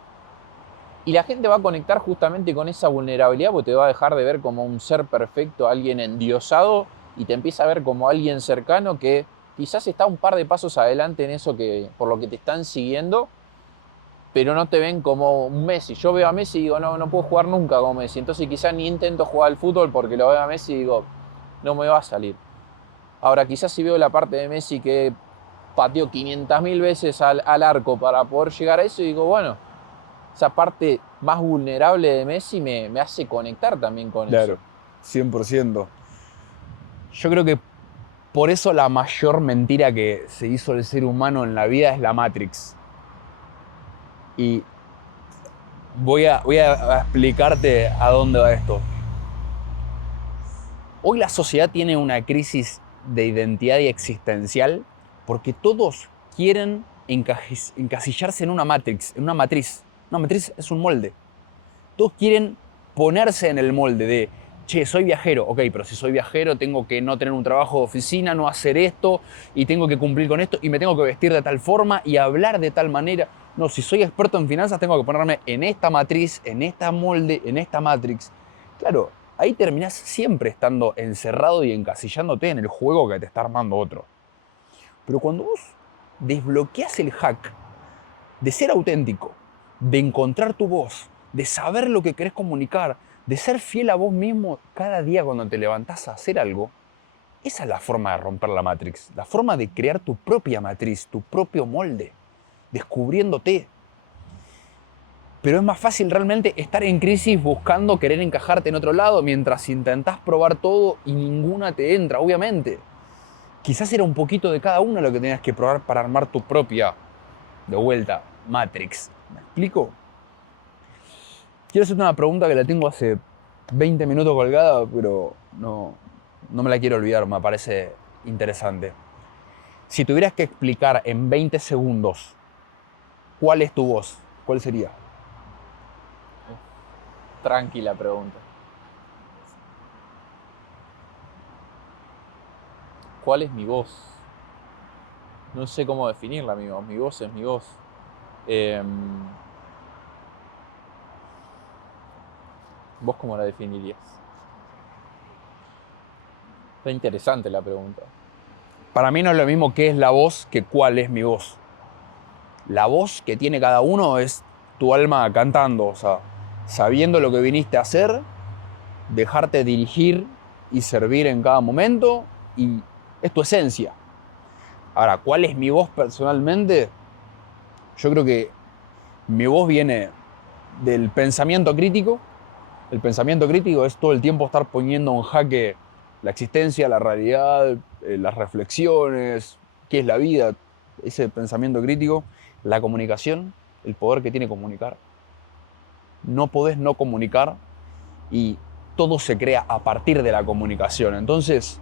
Y la gente va a conectar justamente con esa vulnerabilidad porque te va a dejar de ver como un ser perfecto, alguien endiosado, y te empieza a ver como alguien cercano que quizás está un par de pasos adelante en eso que por lo que te están siguiendo, pero no te ven como un Messi. Yo veo a Messi y digo, no, no puedo jugar nunca como Messi. Entonces quizás ni intento jugar al fútbol porque lo veo a Messi y digo, no me va a salir. Ahora quizás si veo la parte de Messi que pateó 500.000 veces al arco para poder llegar a eso y digo, bueno, esa parte más vulnerable de Messi me hace conectar también con eso. Claro, 100%. Yo creo que por eso la mayor mentira que se hizo el ser humano en la vida es la Matrix. Y voy a explicarte a dónde va esto. Hoy la sociedad tiene una crisis de identidad y existencial porque todos quieren encasillarse en una matrix, en una matriz. Una matriz es un molde. Todos quieren ponerse en el molde de, che, soy viajero. Ok, pero si soy viajero tengo que no tener un trabajo de oficina, no hacer esto, y tengo que cumplir con esto, y me tengo que vestir de tal forma y hablar de tal manera. No, si soy experto en finanzas tengo que ponerme en esta matriz, en esta molde, en esta matrix. Claro, ahí terminás siempre estando encerrado y encasillándote en el juego que te está armando otro. Pero cuando vos desbloqueás el hack de ser auténtico, de encontrar tu voz, de saber lo que querés comunicar, de ser fiel a vos mismo cada día cuando te levantás a hacer algo, esa es la forma de romper la Matrix, la forma de crear tu propia matriz, tu propio molde, descubriéndote. Pero es más fácil realmente estar en crisis buscando querer encajarte en otro lado mientras intentás probar todo y ninguna te entra, obviamente. Quizás era un poquito de cada una lo que tenías que probar para armar tu propia, de vuelta, Matrix. ¿Me explico? Quiero hacerte una pregunta que la tengo hace 20 minutos colgada, pero no me la quiero olvidar, me parece interesante. Si tuvieras que explicar en 20 segundos cuál es tu voz, ¿cuál sería? Tranquila pregunta. ¿Cuál es mi voz? No sé cómo definirla, mi voz. Mi voz es mi voz. ¿Vos cómo la definirías? Está interesante la pregunta. Para mí no es lo mismo qué es la voz que cuál es mi voz. La voz que tiene cada uno es tu alma cantando, o sea, sabiendo lo que viniste a hacer, dejarte dirigir y servir en cada momento, y es tu esencia. Ahora, ¿cuál es mi voz personalmente? Yo creo que mi voz viene del pensamiento crítico. El pensamiento crítico es todo el tiempo estar poniendo en jaque la existencia, la realidad, las reflexiones, qué es la vida, ese pensamiento crítico, la comunicación, el poder que tiene comunicar. No podés no comunicar y todo se crea a partir de la comunicación. Entonces,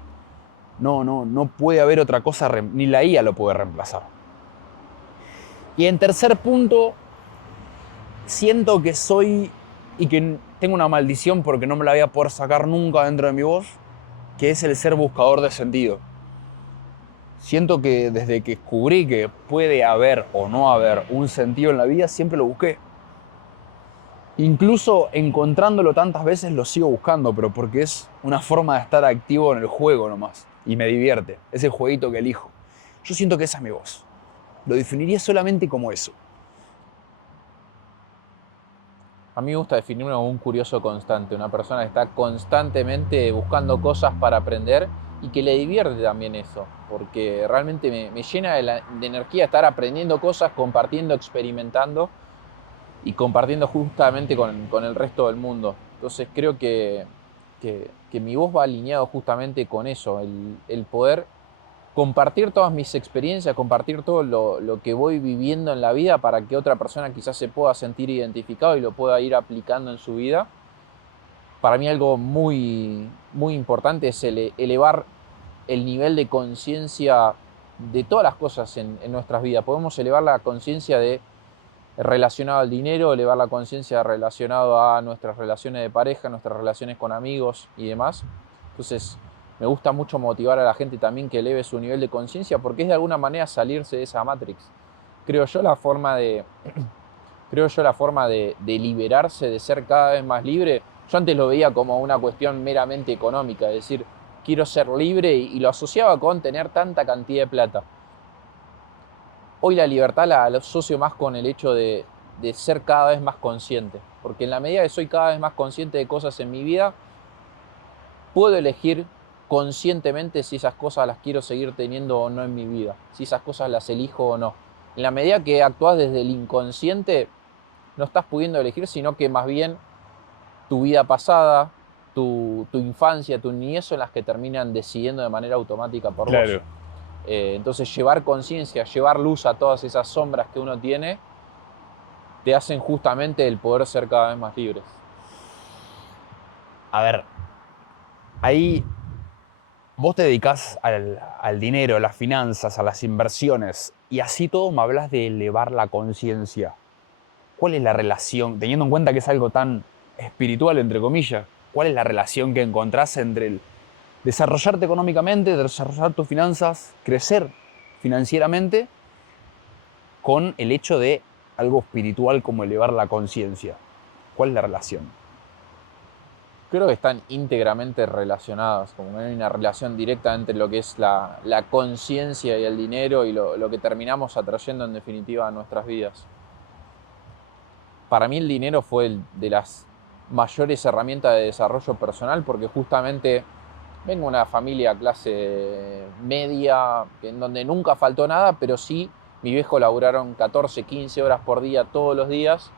no puede haber otra cosa, ni la IA lo puede reemplazar. Y en tercer punto, siento que soy y que tengo una maldición porque no me la voy a poder sacar nunca dentro de mi voz, que es el ser buscador de sentido. Siento que desde que descubrí que puede haber o no haber un sentido en la vida, siempre lo busqué. Incluso encontrándolo tantas veces lo sigo buscando, pero porque es una forma de estar activo en el juego nomás. Y me divierte, es el jueguito que elijo. Yo siento que esa es mi voz. Lo definiría solamente como eso. A mí me gusta definirme como un curioso constante, una persona que está constantemente buscando cosas para aprender y que le divierte también eso, porque realmente me llena de energía estar aprendiendo cosas, compartiendo, experimentando y compartiendo justamente con el resto del mundo. Entonces creo que mi voz va alineado justamente con eso, el poder compartir todas mis experiencias, compartir todo lo que voy viviendo en la vida para que otra persona quizás se pueda sentir identificado y lo pueda ir aplicando en su vida. Para mí algo muy, muy importante es elevar el nivel de conciencia de todas las cosas en nuestras vidas. Podemos elevar la conciencia relacionado al dinero, elevar la conciencia relacionado a nuestras relaciones de pareja, nuestras relaciones con amigos y demás. Entonces, me gusta mucho motivar a la gente también que eleve su nivel de conciencia porque es de alguna manera salirse de esa Matrix. Creo yo la forma de liberarse, de ser cada vez más libre. Yo antes lo veía como una cuestión meramente económica, es decir, quiero ser libre y lo asociaba con tener tanta cantidad de plata. Hoy la libertad la asocio más con el hecho de ser cada vez más consciente, porque en la medida que soy cada vez más consciente de cosas en mi vida, puedo elegir conscientemente si esas cosas las quiero seguir teniendo o no en mi vida, si esas cosas las elijo o no. En la medida que actúas desde el inconsciente, no estás pudiendo elegir, sino que más bien tu vida pasada, tu infancia, tu niñez son las que terminan decidiendo de manera automática por vos. Entonces llevar conciencia, llevar luz a todas esas sombras que uno tiene, te hacen justamente el poder ser cada vez más libres. A ver, ahí vos te dedicás al dinero, a las finanzas, a las inversiones, y así todo me hablas de elevar la conciencia. ¿Cuál es la relación, teniendo en cuenta que es algo tan espiritual, entre comillas, cuál es la relación que encontrás entre el desarrollarte económicamente, desarrollar tus finanzas, crecer financieramente, con el hecho de algo espiritual como elevar la conciencia? ¿Cuál es la relación? Creo que están íntegramente relacionados, como que hay una relación directa entre lo que es la conciencia y el dinero y lo que terminamos atrayendo en definitiva a nuestras vidas. Para mí el dinero fue de las mayores herramientas de desarrollo personal porque justamente vengo de una familia clase media, en donde nunca faltó nada, pero sí, mi viejo laburaron 14, 15 horas por día todos los días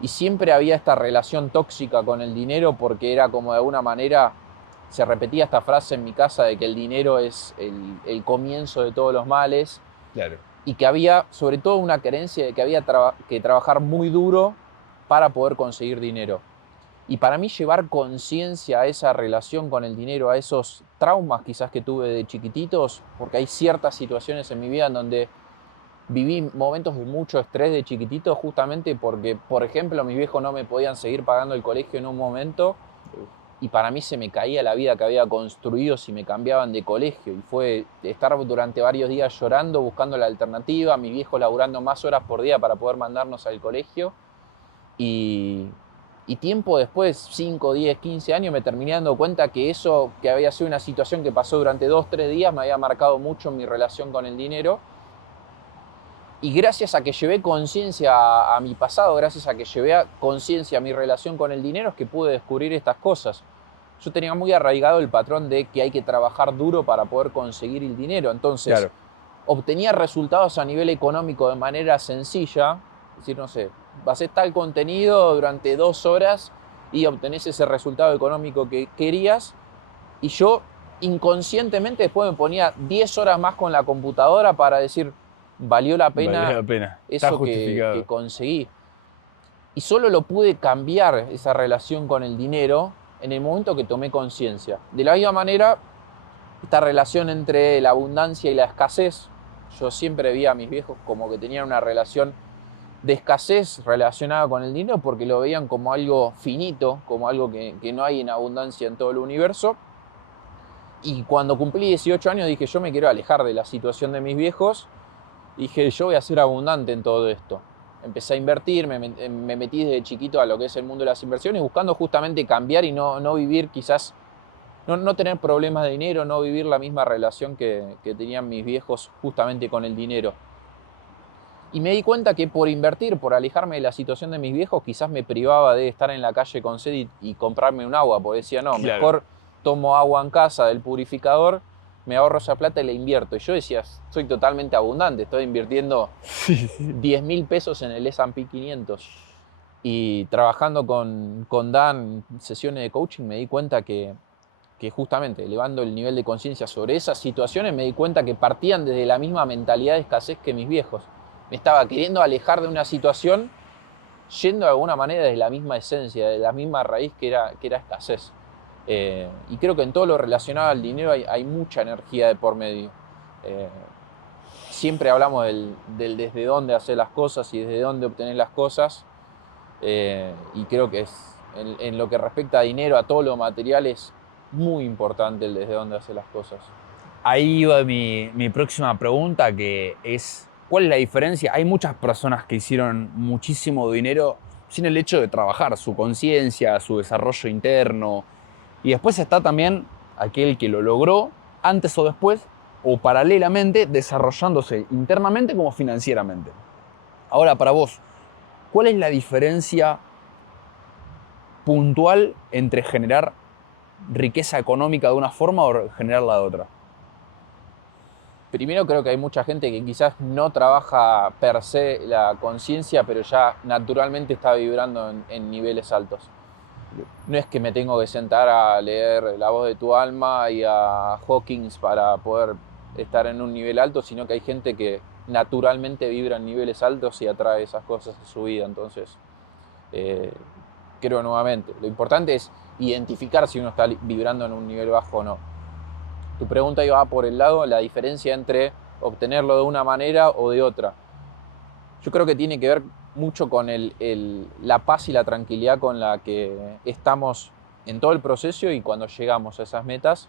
y siempre había esta relación tóxica con el dinero porque era como de alguna manera, se repetía esta frase en mi casa de que el dinero es el comienzo de todos los males. Claro. Y que había sobre todo una creencia de que había que trabajar muy duro para poder conseguir dinero. Y para mí llevar conciencia a esa relación con el dinero, a esos traumas quizás que tuve de chiquititos, porque hay ciertas situaciones en mi vida en donde viví momentos de mucho estrés de chiquitito justamente porque, por ejemplo, mis viejos no me podían seguir pagando el colegio en un momento y para mí se me caía la vida que había construido si me cambiaban de colegio. Y fue estar durante varios días llorando, buscando la alternativa, mis viejos laburando más horas por día para poder mandarnos al colegio. Y tiempo después, 5, 10, 15 años, me terminé dando cuenta que eso, que había sido una situación que pasó durante 2, 3 días, me había marcado mucho en mi relación con el dinero. Y gracias a que llevé conciencia a mi pasado, gracias a que llevé conciencia a mi relación con el dinero, es que pude descubrir estas cosas. Yo tenía muy arraigado el patrón de que hay que trabajar duro para poder conseguir el dinero. Entonces, Claro. obtenía resultados a nivel económico de manera sencilla. Es decir, no sé, haces tal contenido durante 2 horas y obtenés ese resultado económico que querías. Y yo inconscientemente después me ponía 10 horas más con la computadora para decir, valió la Vale pena la pena. Está eso que justificado. conseguí. Y solo lo pude cambiar, esa relación con el dinero, en el momento que tomé conciencia. De la misma manera, esta relación entre la abundancia y la escasez, yo siempre vi a mis viejos como que tenían una relación de escasez relacionada con el dinero porque lo veían como algo finito, como algo que no hay en abundancia en todo el universo. Y cuando cumplí 18 años dije, yo me quiero alejar de la situación de mis viejos. Dije, yo voy a ser abundante en todo esto. Empecé a invertir, me metí desde chiquito a lo que es el mundo de las inversiones, buscando justamente cambiar y no vivir quizás, no tener problemas de dinero, no vivir la misma relación que tenían mis viejos justamente con el dinero. Y me di cuenta que por invertir, por alejarme de la situación de mis viejos, quizás me privaba de estar en la calle con sed y comprarme un agua, porque decía, no, Claro. mejor tomo agua en casa del purificador, me ahorro esa plata y la invierto. Y yo decía, soy totalmente abundante, estoy invirtiendo 10.000 pesos en el S&P 500. Y trabajando con Dan en sesiones de coaching me di cuenta que justamente elevando el nivel de conciencia sobre esas situaciones me di cuenta que partían desde la misma mentalidad de escasez que mis viejos. Me estaba queriendo alejar de una situación yendo de alguna manera desde la misma esencia, de la misma raíz que era escasez. Y creo que en todo lo relacionado al dinero hay mucha energía de por medio. Siempre hablamos del desde dónde hacer las cosas y desde dónde obtener las cosas. Y creo que en lo que respecta a dinero, a todo lo material, es muy importante el desde dónde hacer las cosas. Ahí va mi próxima pregunta, que es, ¿cuál es la diferencia? Hay muchas personas que hicieron muchísimo dinero sin el hecho de trabajar, su conciencia, su desarrollo interno. Y después está también aquel que lo logró antes o después, o paralelamente, desarrollándose internamente como financieramente. Ahora, para vos, ¿cuál es la diferencia puntual entre generar riqueza económica de una forma o generarla de otra? Primero creo que hay mucha gente que quizás no trabaja per se la conciencia, pero ya naturalmente está vibrando en niveles altos. No es que me tengo que sentar a leer La voz de tu alma y a Hawkins para poder estar en un nivel alto, sino que hay gente que naturalmente vibra en niveles altos y atrae esas cosas a su vida. Entonces, creo nuevamente, lo importante es identificar si uno está vibrando en un nivel bajo o no. Tu pregunta iba por el lado, la diferencia entre obtenerlo de una manera o de otra. Yo creo que tiene que ver mucho con la paz y la tranquilidad con la que estamos en todo el proceso y cuando llegamos a esas metas,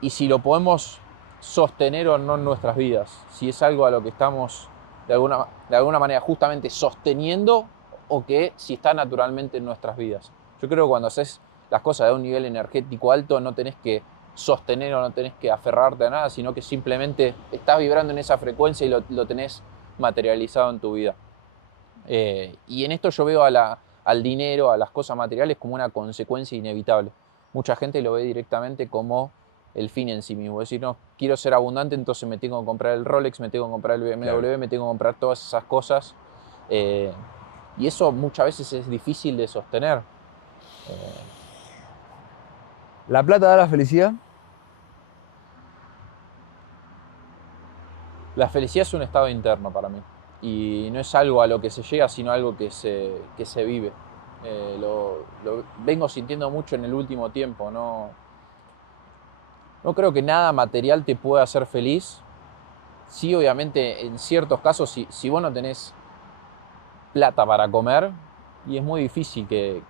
y si lo podemos sostener o no en nuestras vidas, si es algo a lo que estamos de alguna manera justamente sosteniendo o que si está naturalmente en nuestras vidas. Yo creo que cuando haces las cosas de un nivel energético alto no tenés que sostener o no tenés que aferrarte a nada, sino que simplemente estás vibrando en esa frecuencia y lo tenés materializado en tu vida. Y en esto yo veo al dinero, a las cosas materiales como una consecuencia inevitable. Mucha gente lo ve directamente como el fin en sí mismo. Es decir, no, quiero ser abundante, entonces me tengo que comprar el Rolex, me tengo que comprar el BMW, claro, me tengo que comprar todas esas cosas. Y eso muchas veces es difícil de sostener. ¿La plata da la felicidad? La felicidad es un estado interno para mí. y no es algo a lo que se llega, sino algo que se vive. Lo vengo sintiendo mucho en el último tiempo. No creo que nada material te pueda hacer feliz. Sí, obviamente, en ciertos casos, si vos no tenés plata para comer, y es muy difícil que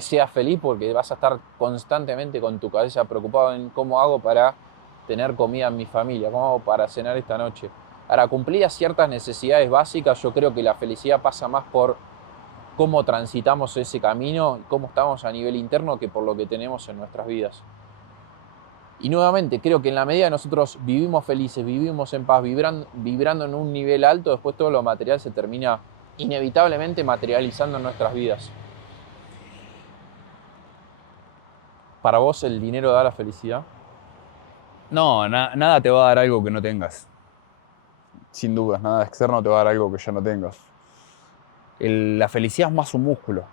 seas feliz porque vas a estar constantemente con tu cabeza preocupado en cómo hago para tener comida en mi familia, cómo hago para cenar esta noche. Ahora, cumplir ciertas necesidades básicas, yo creo que la felicidad pasa más por cómo transitamos ese camino, cómo estamos a nivel interno, que por lo que tenemos en nuestras vidas. Y nuevamente, creo que en la medida que nosotros vivimos felices, vivimos en paz, vibrando en un nivel alto, después todo lo material se termina inevitablemente materializando en nuestras vidas. ¿Para vos el dinero da la felicidad? No, nada te va a dar algo que no tengas. Sin dudas, nada externo te va a dar algo que ya no tengas. La felicidad es más un músculo.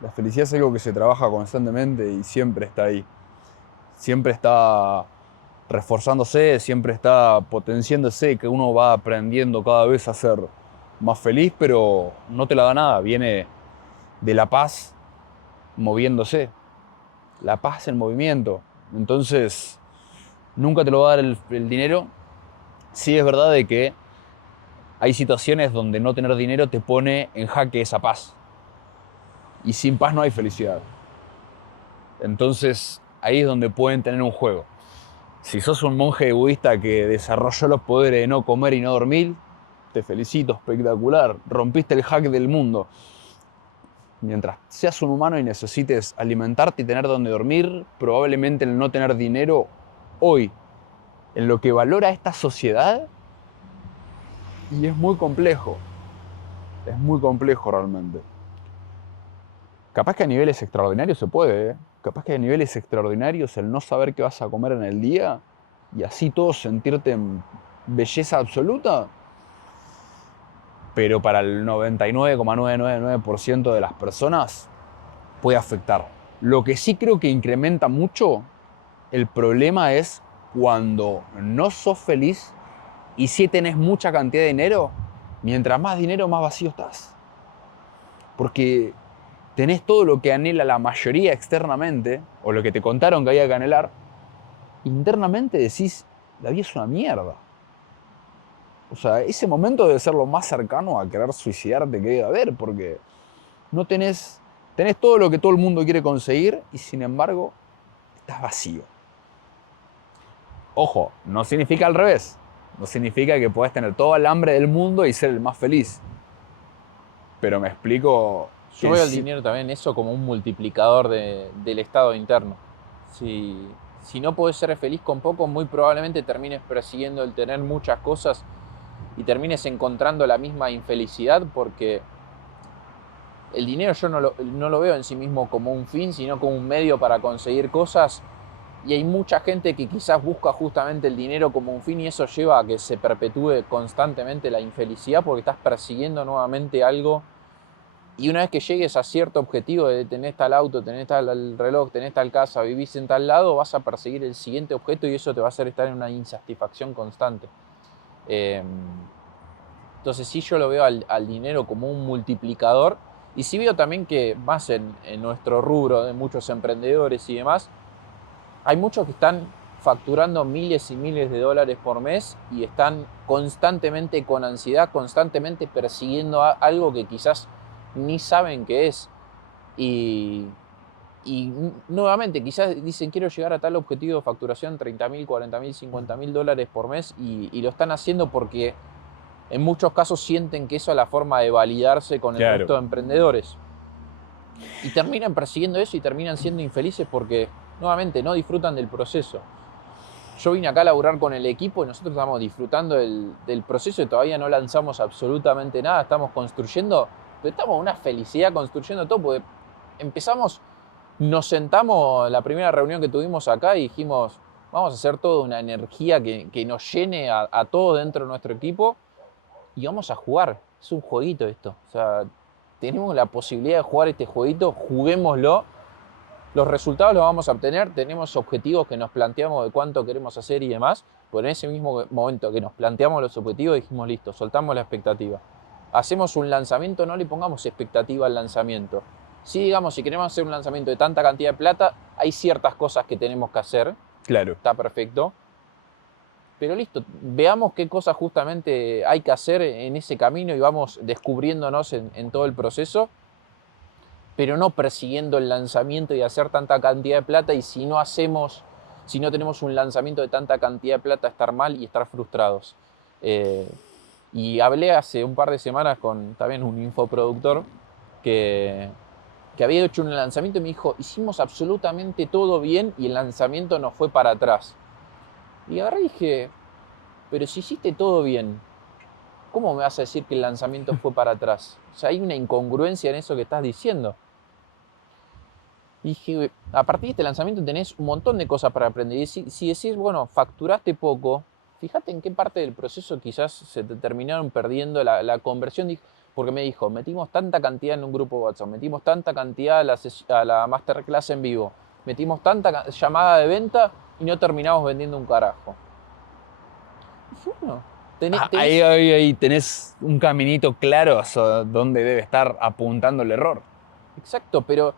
La felicidad es algo que se trabaja constantemente y siempre está ahí. Siempre está reforzándose, siempre está potenciándose, que uno va aprendiendo cada vez a ser más feliz, pero no te la da nada. Viene de la paz moviéndose. La paz en movimiento. Entonces, nunca te lo va a dar el dinero. Sí es verdad de que hay situaciones donde no tener dinero te pone en jaque esa paz. Y sin paz no hay felicidad. Entonces, ahí es donde pueden tener un juego. Si sos un monje budista que desarrolló los poderes de no comer y no dormir, te felicito, espectacular. Rompiste el hack del mundo. Mientras seas un humano y necesites alimentarte y tener donde dormir, probablemente el no tener dinero hoy, en lo que valora esta sociedad, y es muy complejo. Es muy complejo realmente. Capaz que a niveles extraordinarios se puede, ¿eh? Capaz que a niveles extraordinarios el no saber qué vas a comer en el día y así todo sentirte en belleza absoluta. Pero para el 99,999% de las personas puede afectar. Lo que sí creo que incrementa mucho el problema es cuando no sos feliz y si tenés mucha cantidad de dinero, mientras más dinero más vacío estás. Porque tenés todo lo que anhela la mayoría externamente, o lo que te contaron que había que anhelar, internamente decís, la vida es una mierda. O sea, ese momento debe ser lo más cercano a querer suicidarte que debe haber, porque no tenés todo lo que todo el mundo quiere conseguir y sin embargo estás vacío. Ojo, no significa al revés. No significa que podés tener todo el hambre del mundo y ser el más feliz. Pero me explico. Yo veo el dinero también eso como un multiplicador del estado interno. Si no podés ser feliz con poco, muy probablemente termines persiguiendo el tener muchas cosas y termines encontrando la misma infelicidad, porque el dinero yo no lo veo en sí mismo como un fin, sino como un medio para conseguir cosas. Y hay mucha gente que quizás busca justamente el dinero como un fin y eso lleva a que se perpetúe constantemente la infelicidad porque estás persiguiendo nuevamente algo. Y una vez que llegues a cierto objetivo de tenés tal auto, tenés tal reloj, tenés tal casa, vivís en tal lado, vas a perseguir el siguiente objeto y eso te va a hacer estar en una insatisfacción constante. Entonces sí, yo lo veo al dinero como un multiplicador. Y sí veo también que más en nuestro rubro de muchos emprendedores y demás, hay muchos que están facturando miles y miles de dólares por mes y están constantemente con ansiedad, constantemente persiguiendo algo que quizás ni saben qué es. Y nuevamente, quizás dicen quiero llegar a tal objetivo de facturación, 30.000, 40.000, 50.000 dólares por mes y lo están haciendo porque en muchos casos sienten que eso es la forma de validarse con el resto de emprendedores. Y terminan persiguiendo eso y terminan siendo infelices porque nuevamente no disfrutan del proceso. Yo vine acá a laburar con el equipo y nosotros estamos disfrutando del proceso y todavía no lanzamos absolutamente nada, estamos construyendo, pero estamos en una felicidad construyendo todo, porque empezamos, nos sentamos, la primera reunión que tuvimos acá y dijimos, vamos a hacer toda una energía que nos llene a todos dentro de nuestro equipo y vamos a jugar, es un jueguito esto, o sea, tenemos la posibilidad de jugar este jueguito, juguémoslo. Los resultados los vamos a obtener, tenemos objetivos que nos planteamos de cuánto queremos hacer y demás, Por en ese mismo momento que nos planteamos los objetivos, dijimos, listo, soltamos la expectativa. Hacemos un lanzamiento, no le pongamos expectativa al lanzamiento. Si digamos, si queremos hacer un lanzamiento de tanta cantidad de plata, hay ciertas cosas que tenemos que hacer. Claro. Está perfecto. Pero listo, veamos qué cosas justamente hay que hacer en ese camino y vamos descubriéndonos en todo el proceso, pero no persiguiendo el lanzamiento y hacer tanta cantidad de plata, y si no tenemos un lanzamiento de tanta cantidad de plata, estar mal y estar frustrados. Y hablé hace un par de semanas con también un infoproductor que había hecho un lanzamiento y me dijo, hicimos absolutamente todo bien y el lanzamiento nos fue para atrás. Y agarré y dije, pero si hiciste todo bien, ¿cómo me vas a decir que el lanzamiento fue para atrás? O sea, hay una incongruencia en eso que estás diciendo. Y dije, a partir de este lanzamiento tenés un montón de cosas para aprender. Y si decís, bueno, facturaste poco, fíjate en qué parte del proceso quizás se te terminaron perdiendo la conversión. Porque me dijo, metimos tanta cantidad en un grupo WhatsApp, metimos tanta cantidad a la masterclass en vivo, metimos tanta llamada de venta y no terminamos vendiendo un carajo. Y dije, bueno, Ahí tenés un caminito claro hacia dónde debe estar apuntando el error. Exacto, pero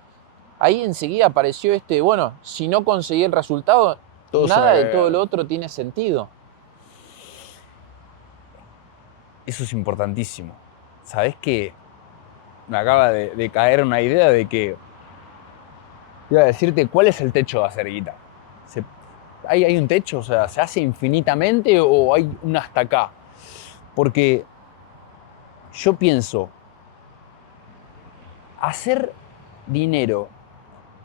ahí enseguida apareció bueno, si no conseguí el resultado, Todo nada de todo lo otro tiene sentido. Eso es importantísimo. ¿Sabés qué? Me acaba de caer una idea de que iba a decirte cuál es el techo de hacer guita. ¿Hay un techo? O sea, ¿se hace infinitamente o hay un hasta acá? Porque yo pienso, hacer dinero,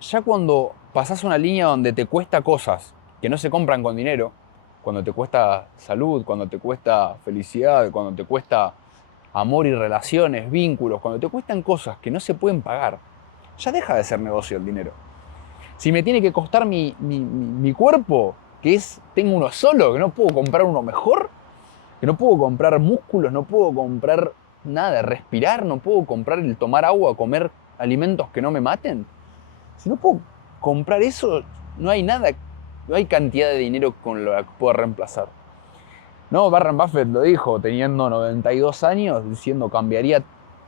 ya cuando pasás una línea donde te cuesta cosas que no se compran con dinero, cuando te cuesta salud, cuando te cuesta felicidad, cuando te cuesta amor y relaciones, vínculos, cuando te cuestan cosas que no se pueden pagar, ya deja de ser negocio el dinero. Si me tiene que costar mi cuerpo, tengo uno solo, que no puedo comprar uno mejor, que no puedo comprar músculos, no puedo comprar nada, respirar, no puedo comprar el tomar agua, comer alimentos que no me maten. Si no puedo comprar eso, no hay nada, no hay cantidad de dinero con lo que pueda reemplazar. No, Warren Buffett lo dijo, teniendo 92 años, diciendo cambiaría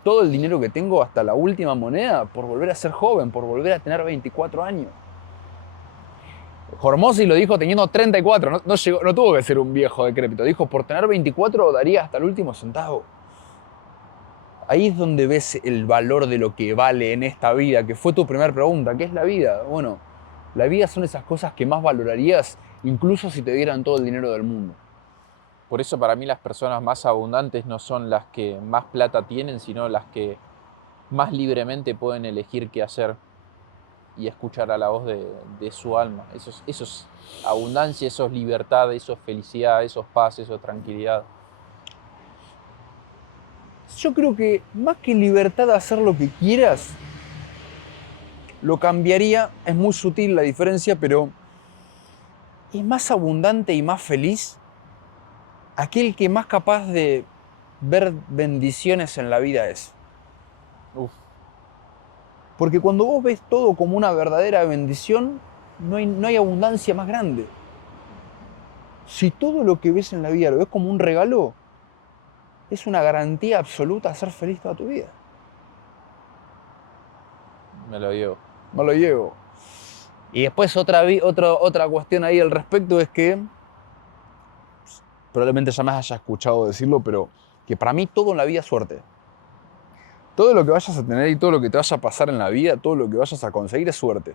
todo el dinero que tengo hasta la última moneda por volver a ser joven, por volver a tener 24 años. Hormozzi lo dijo teniendo 34, no tuvo que ser un viejo decrépito, dijo por tener 24 daría hasta el último centavo. Ahí es donde ves el valor de lo que vale en esta vida, que fue tu primera pregunta, ¿qué es la vida? Bueno, la vida son esas cosas que más valorarías incluso si te dieran todo el dinero del mundo. Por eso para mí las personas más abundantes no son las que más plata tienen, sino las que más libremente pueden elegir qué hacer y escuchar a la voz de su alma. Eso es abundancia, eso es libertad, eso es felicidad, eso es paz, eso es tranquilidad. Yo creo que más que libertad de hacer lo que quieras, lo cambiaría, es muy sutil la diferencia, pero es más abundante y más feliz aquel que más capaz de ver bendiciones en la vida es. Uf. Porque cuando vos ves todo como una verdadera bendición, no hay abundancia más grande. Si todo lo que ves en la vida lo ves como un regalo, es una garantía absoluta de ser feliz toda tu vida. Me lo llevo. No lo llevo. Y después otra cuestión ahí al respecto es que, probablemente ya me haya escuchado decirlo, pero que para mí todo en la vida es suerte. Todo lo que vayas a tener y todo lo que te vaya a pasar en la vida, todo lo que vayas a conseguir es suerte.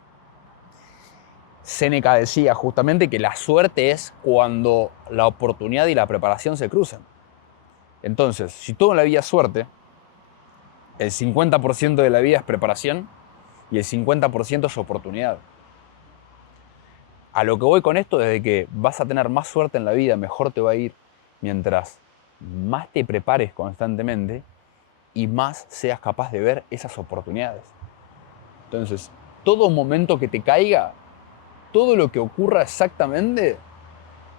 Séneca decía justamente que la suerte es cuando la oportunidad y la preparación se cruzan. Entonces, si todo en la vida es suerte, el 50% de la vida es preparación y el 50% es oportunidad. A lo que voy con esto es de que vas a tener más suerte en la vida, mejor te va a ir mientras más te prepares constantemente y más seas capaz de ver esas oportunidades. Entonces, todo momento que te caiga, todo lo que ocurra exactamente,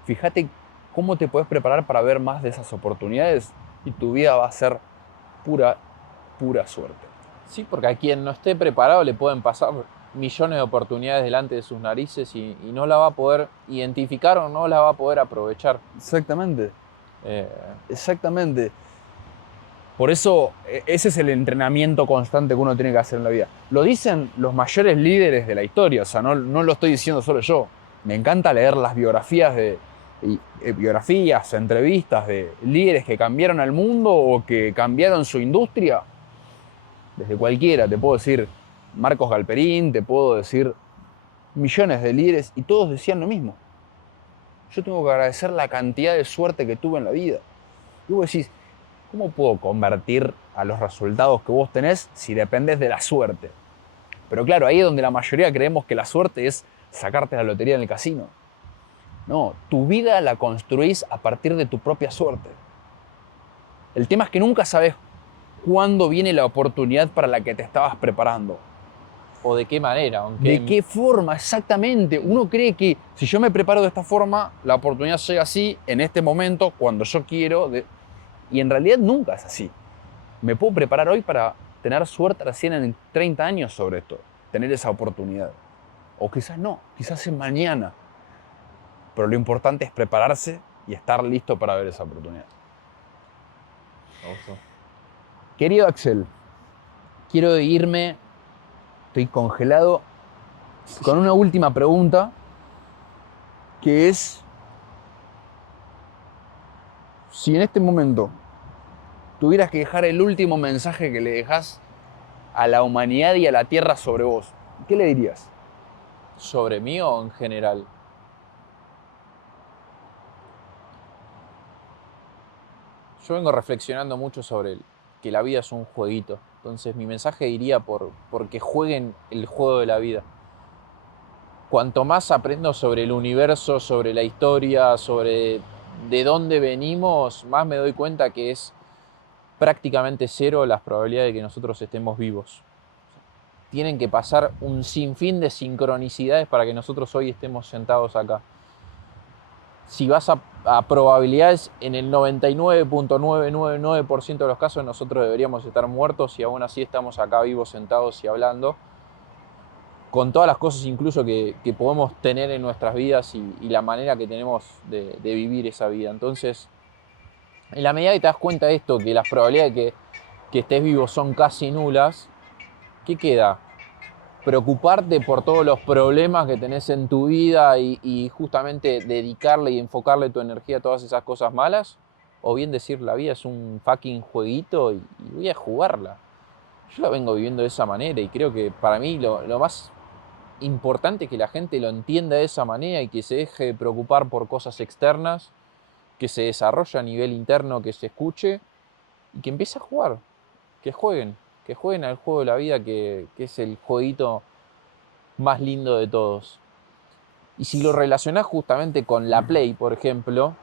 fíjate cómo te puedes preparar para ver más de esas oportunidades y tu vida va a ser pura suerte. Sí, porque a quien no esté preparado le pueden pasar millones de oportunidades delante de sus narices y no la va a poder identificar o no la va a poder aprovechar. Exactamente. Exactamente. Por eso, ese es el entrenamiento constante que uno tiene que hacer en la vida. Lo dicen los mayores líderes de la historia, o sea, no lo estoy diciendo solo yo. Me encanta leer las biografías, entrevistas de líderes que cambiaron al mundo o que cambiaron su industria. Desde cualquiera, te puedo decir Marcos Galperín, te puedo decir millones de líderes, y todos decían lo mismo. Yo tengo que agradecer la cantidad de suerte que tuve en la vida. Y vos decís, ¿cómo puedo convertir a los resultados que vos tenés si dependés de la suerte? Pero claro, ahí es donde la mayoría creemos que la suerte es sacarte la lotería en el casino. No, tu vida la construís a partir de tu propia suerte. El tema es que nunca sabes cuándo viene la oportunidad para la que te estabas preparando. O de qué manera. Aunque... ¿De qué forma? Exactamente. Uno cree que si yo me preparo de esta forma, la oportunidad llega así, en este momento, cuando yo quiero. Y en realidad nunca es así. Me puedo preparar hoy para tener suerte recién en 30 años sobre esto, tener esa oportunidad. O quizás no, quizás es mañana. Pero lo importante es prepararse y estar listo para ver esa oportunidad. Awesome. Querido Axel, quiero irme, estoy congelado, con una última pregunta, que es, si en este momento tuvieras que dejar el último mensaje que le dejas a la humanidad y a la Tierra sobre vos, ¿qué le dirías? ¿Sobre mí o en general? Yo vengo reflexionando mucho sobre que la vida es un jueguito. Entonces mi mensaje iría porque jueguen el juego de la vida. Cuanto más aprendo sobre el universo, sobre la historia, sobre de dónde venimos, más me doy cuenta que es prácticamente cero las probabilidades de que nosotros estemos vivos. Tienen que pasar un sinfín de sincronicidades para que nosotros hoy estemos sentados acá. Si vas a probabilidades, en el 99.999% de los casos nosotros deberíamos estar muertos y aún así estamos acá vivos, sentados y hablando, con todas las cosas incluso que podemos tener en nuestras vidas y la manera que tenemos de vivir esa vida. Entonces, en la medida que te das cuenta de esto, que las probabilidades de que estés vivo son casi nulas, ¿qué queda? Preocuparte por todos los problemas que tenés en tu vida y justamente dedicarle y enfocarle tu energía a todas esas cosas malas, o bien decir la vida es un fucking jueguito y voy a jugarla. Yo la vengo viviendo de esa manera y creo que para mí lo más importante es que la gente lo entienda de esa manera y que se deje de preocupar por cosas externas, que se desarrolle a nivel interno, que se escuche y que empiece a jugar, que jueguen al juego de la vida, que es el jueguito más lindo de todos. Y si lo relacionás justamente con la Play, por ejemplo,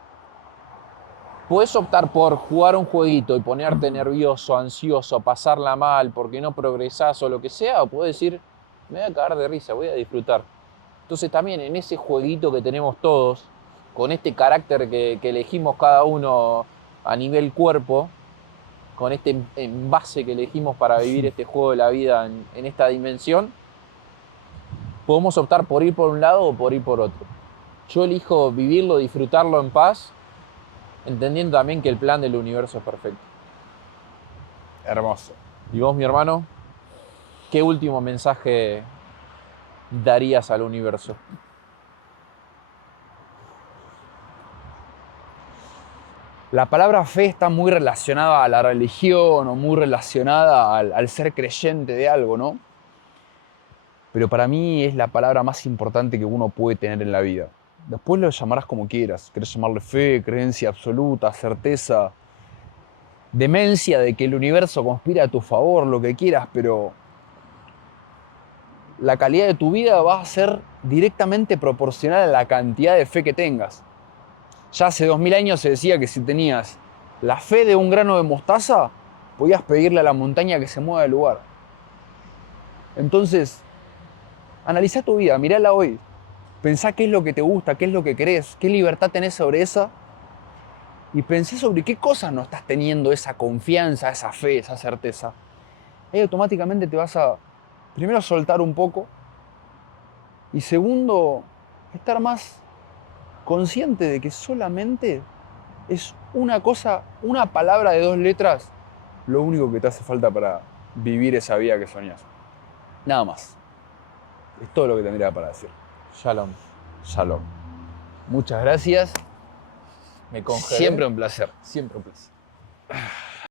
puedes optar por jugar un jueguito y ponerte nervioso, ansioso, pasarla mal porque no progresás o lo que sea, o puedes decir, me voy a cagar de risa, voy a disfrutar. Entonces también en ese jueguito que tenemos todos, con este carácter que elegimos cada uno a nivel cuerpo, con este envase que elegimos para vivir este juego de la vida en esta dimensión, podemos optar por ir por un lado o por ir por otro. Yo elijo vivirlo, disfrutarlo en paz, entendiendo también que el plan del universo es perfecto. Hermoso. Y vos, mi hermano, ¿qué último mensaje darías al universo? La palabra fe está muy relacionada a la religión o muy relacionada al ser creyente de algo, ¿no? Pero para mí es la palabra más importante que uno puede tener en la vida. Después lo llamarás como quieras. Querés llamarle fe, creencia absoluta, certeza, demencia de que el universo conspira a tu favor, lo que quieras, pero la calidad de tu vida va a ser directamente proporcional a la cantidad de fe que tengas. Ya hace 2000 años se decía que si tenías la fe de un grano de mostaza, podías pedirle a la montaña que se mueva del lugar. Entonces, analizá tu vida, mirala hoy. Pensá qué es lo que te gusta, qué es lo que querés, qué libertad tenés sobre esa. Y pensá sobre qué cosas no estás teniendo esa confianza, esa fe, esa certeza. Ahí automáticamente te vas a, primero, soltar un poco Y segundo, estar más consciente de que solamente es una cosa, una palabra de 2 letras, lo único que te hace falta para vivir esa vida que soñás. Nada más. Es todo lo que tendría para decir. Shalom. Shalom. Muchas gracias. Me congelé. Siempre un placer. Siempre un placer.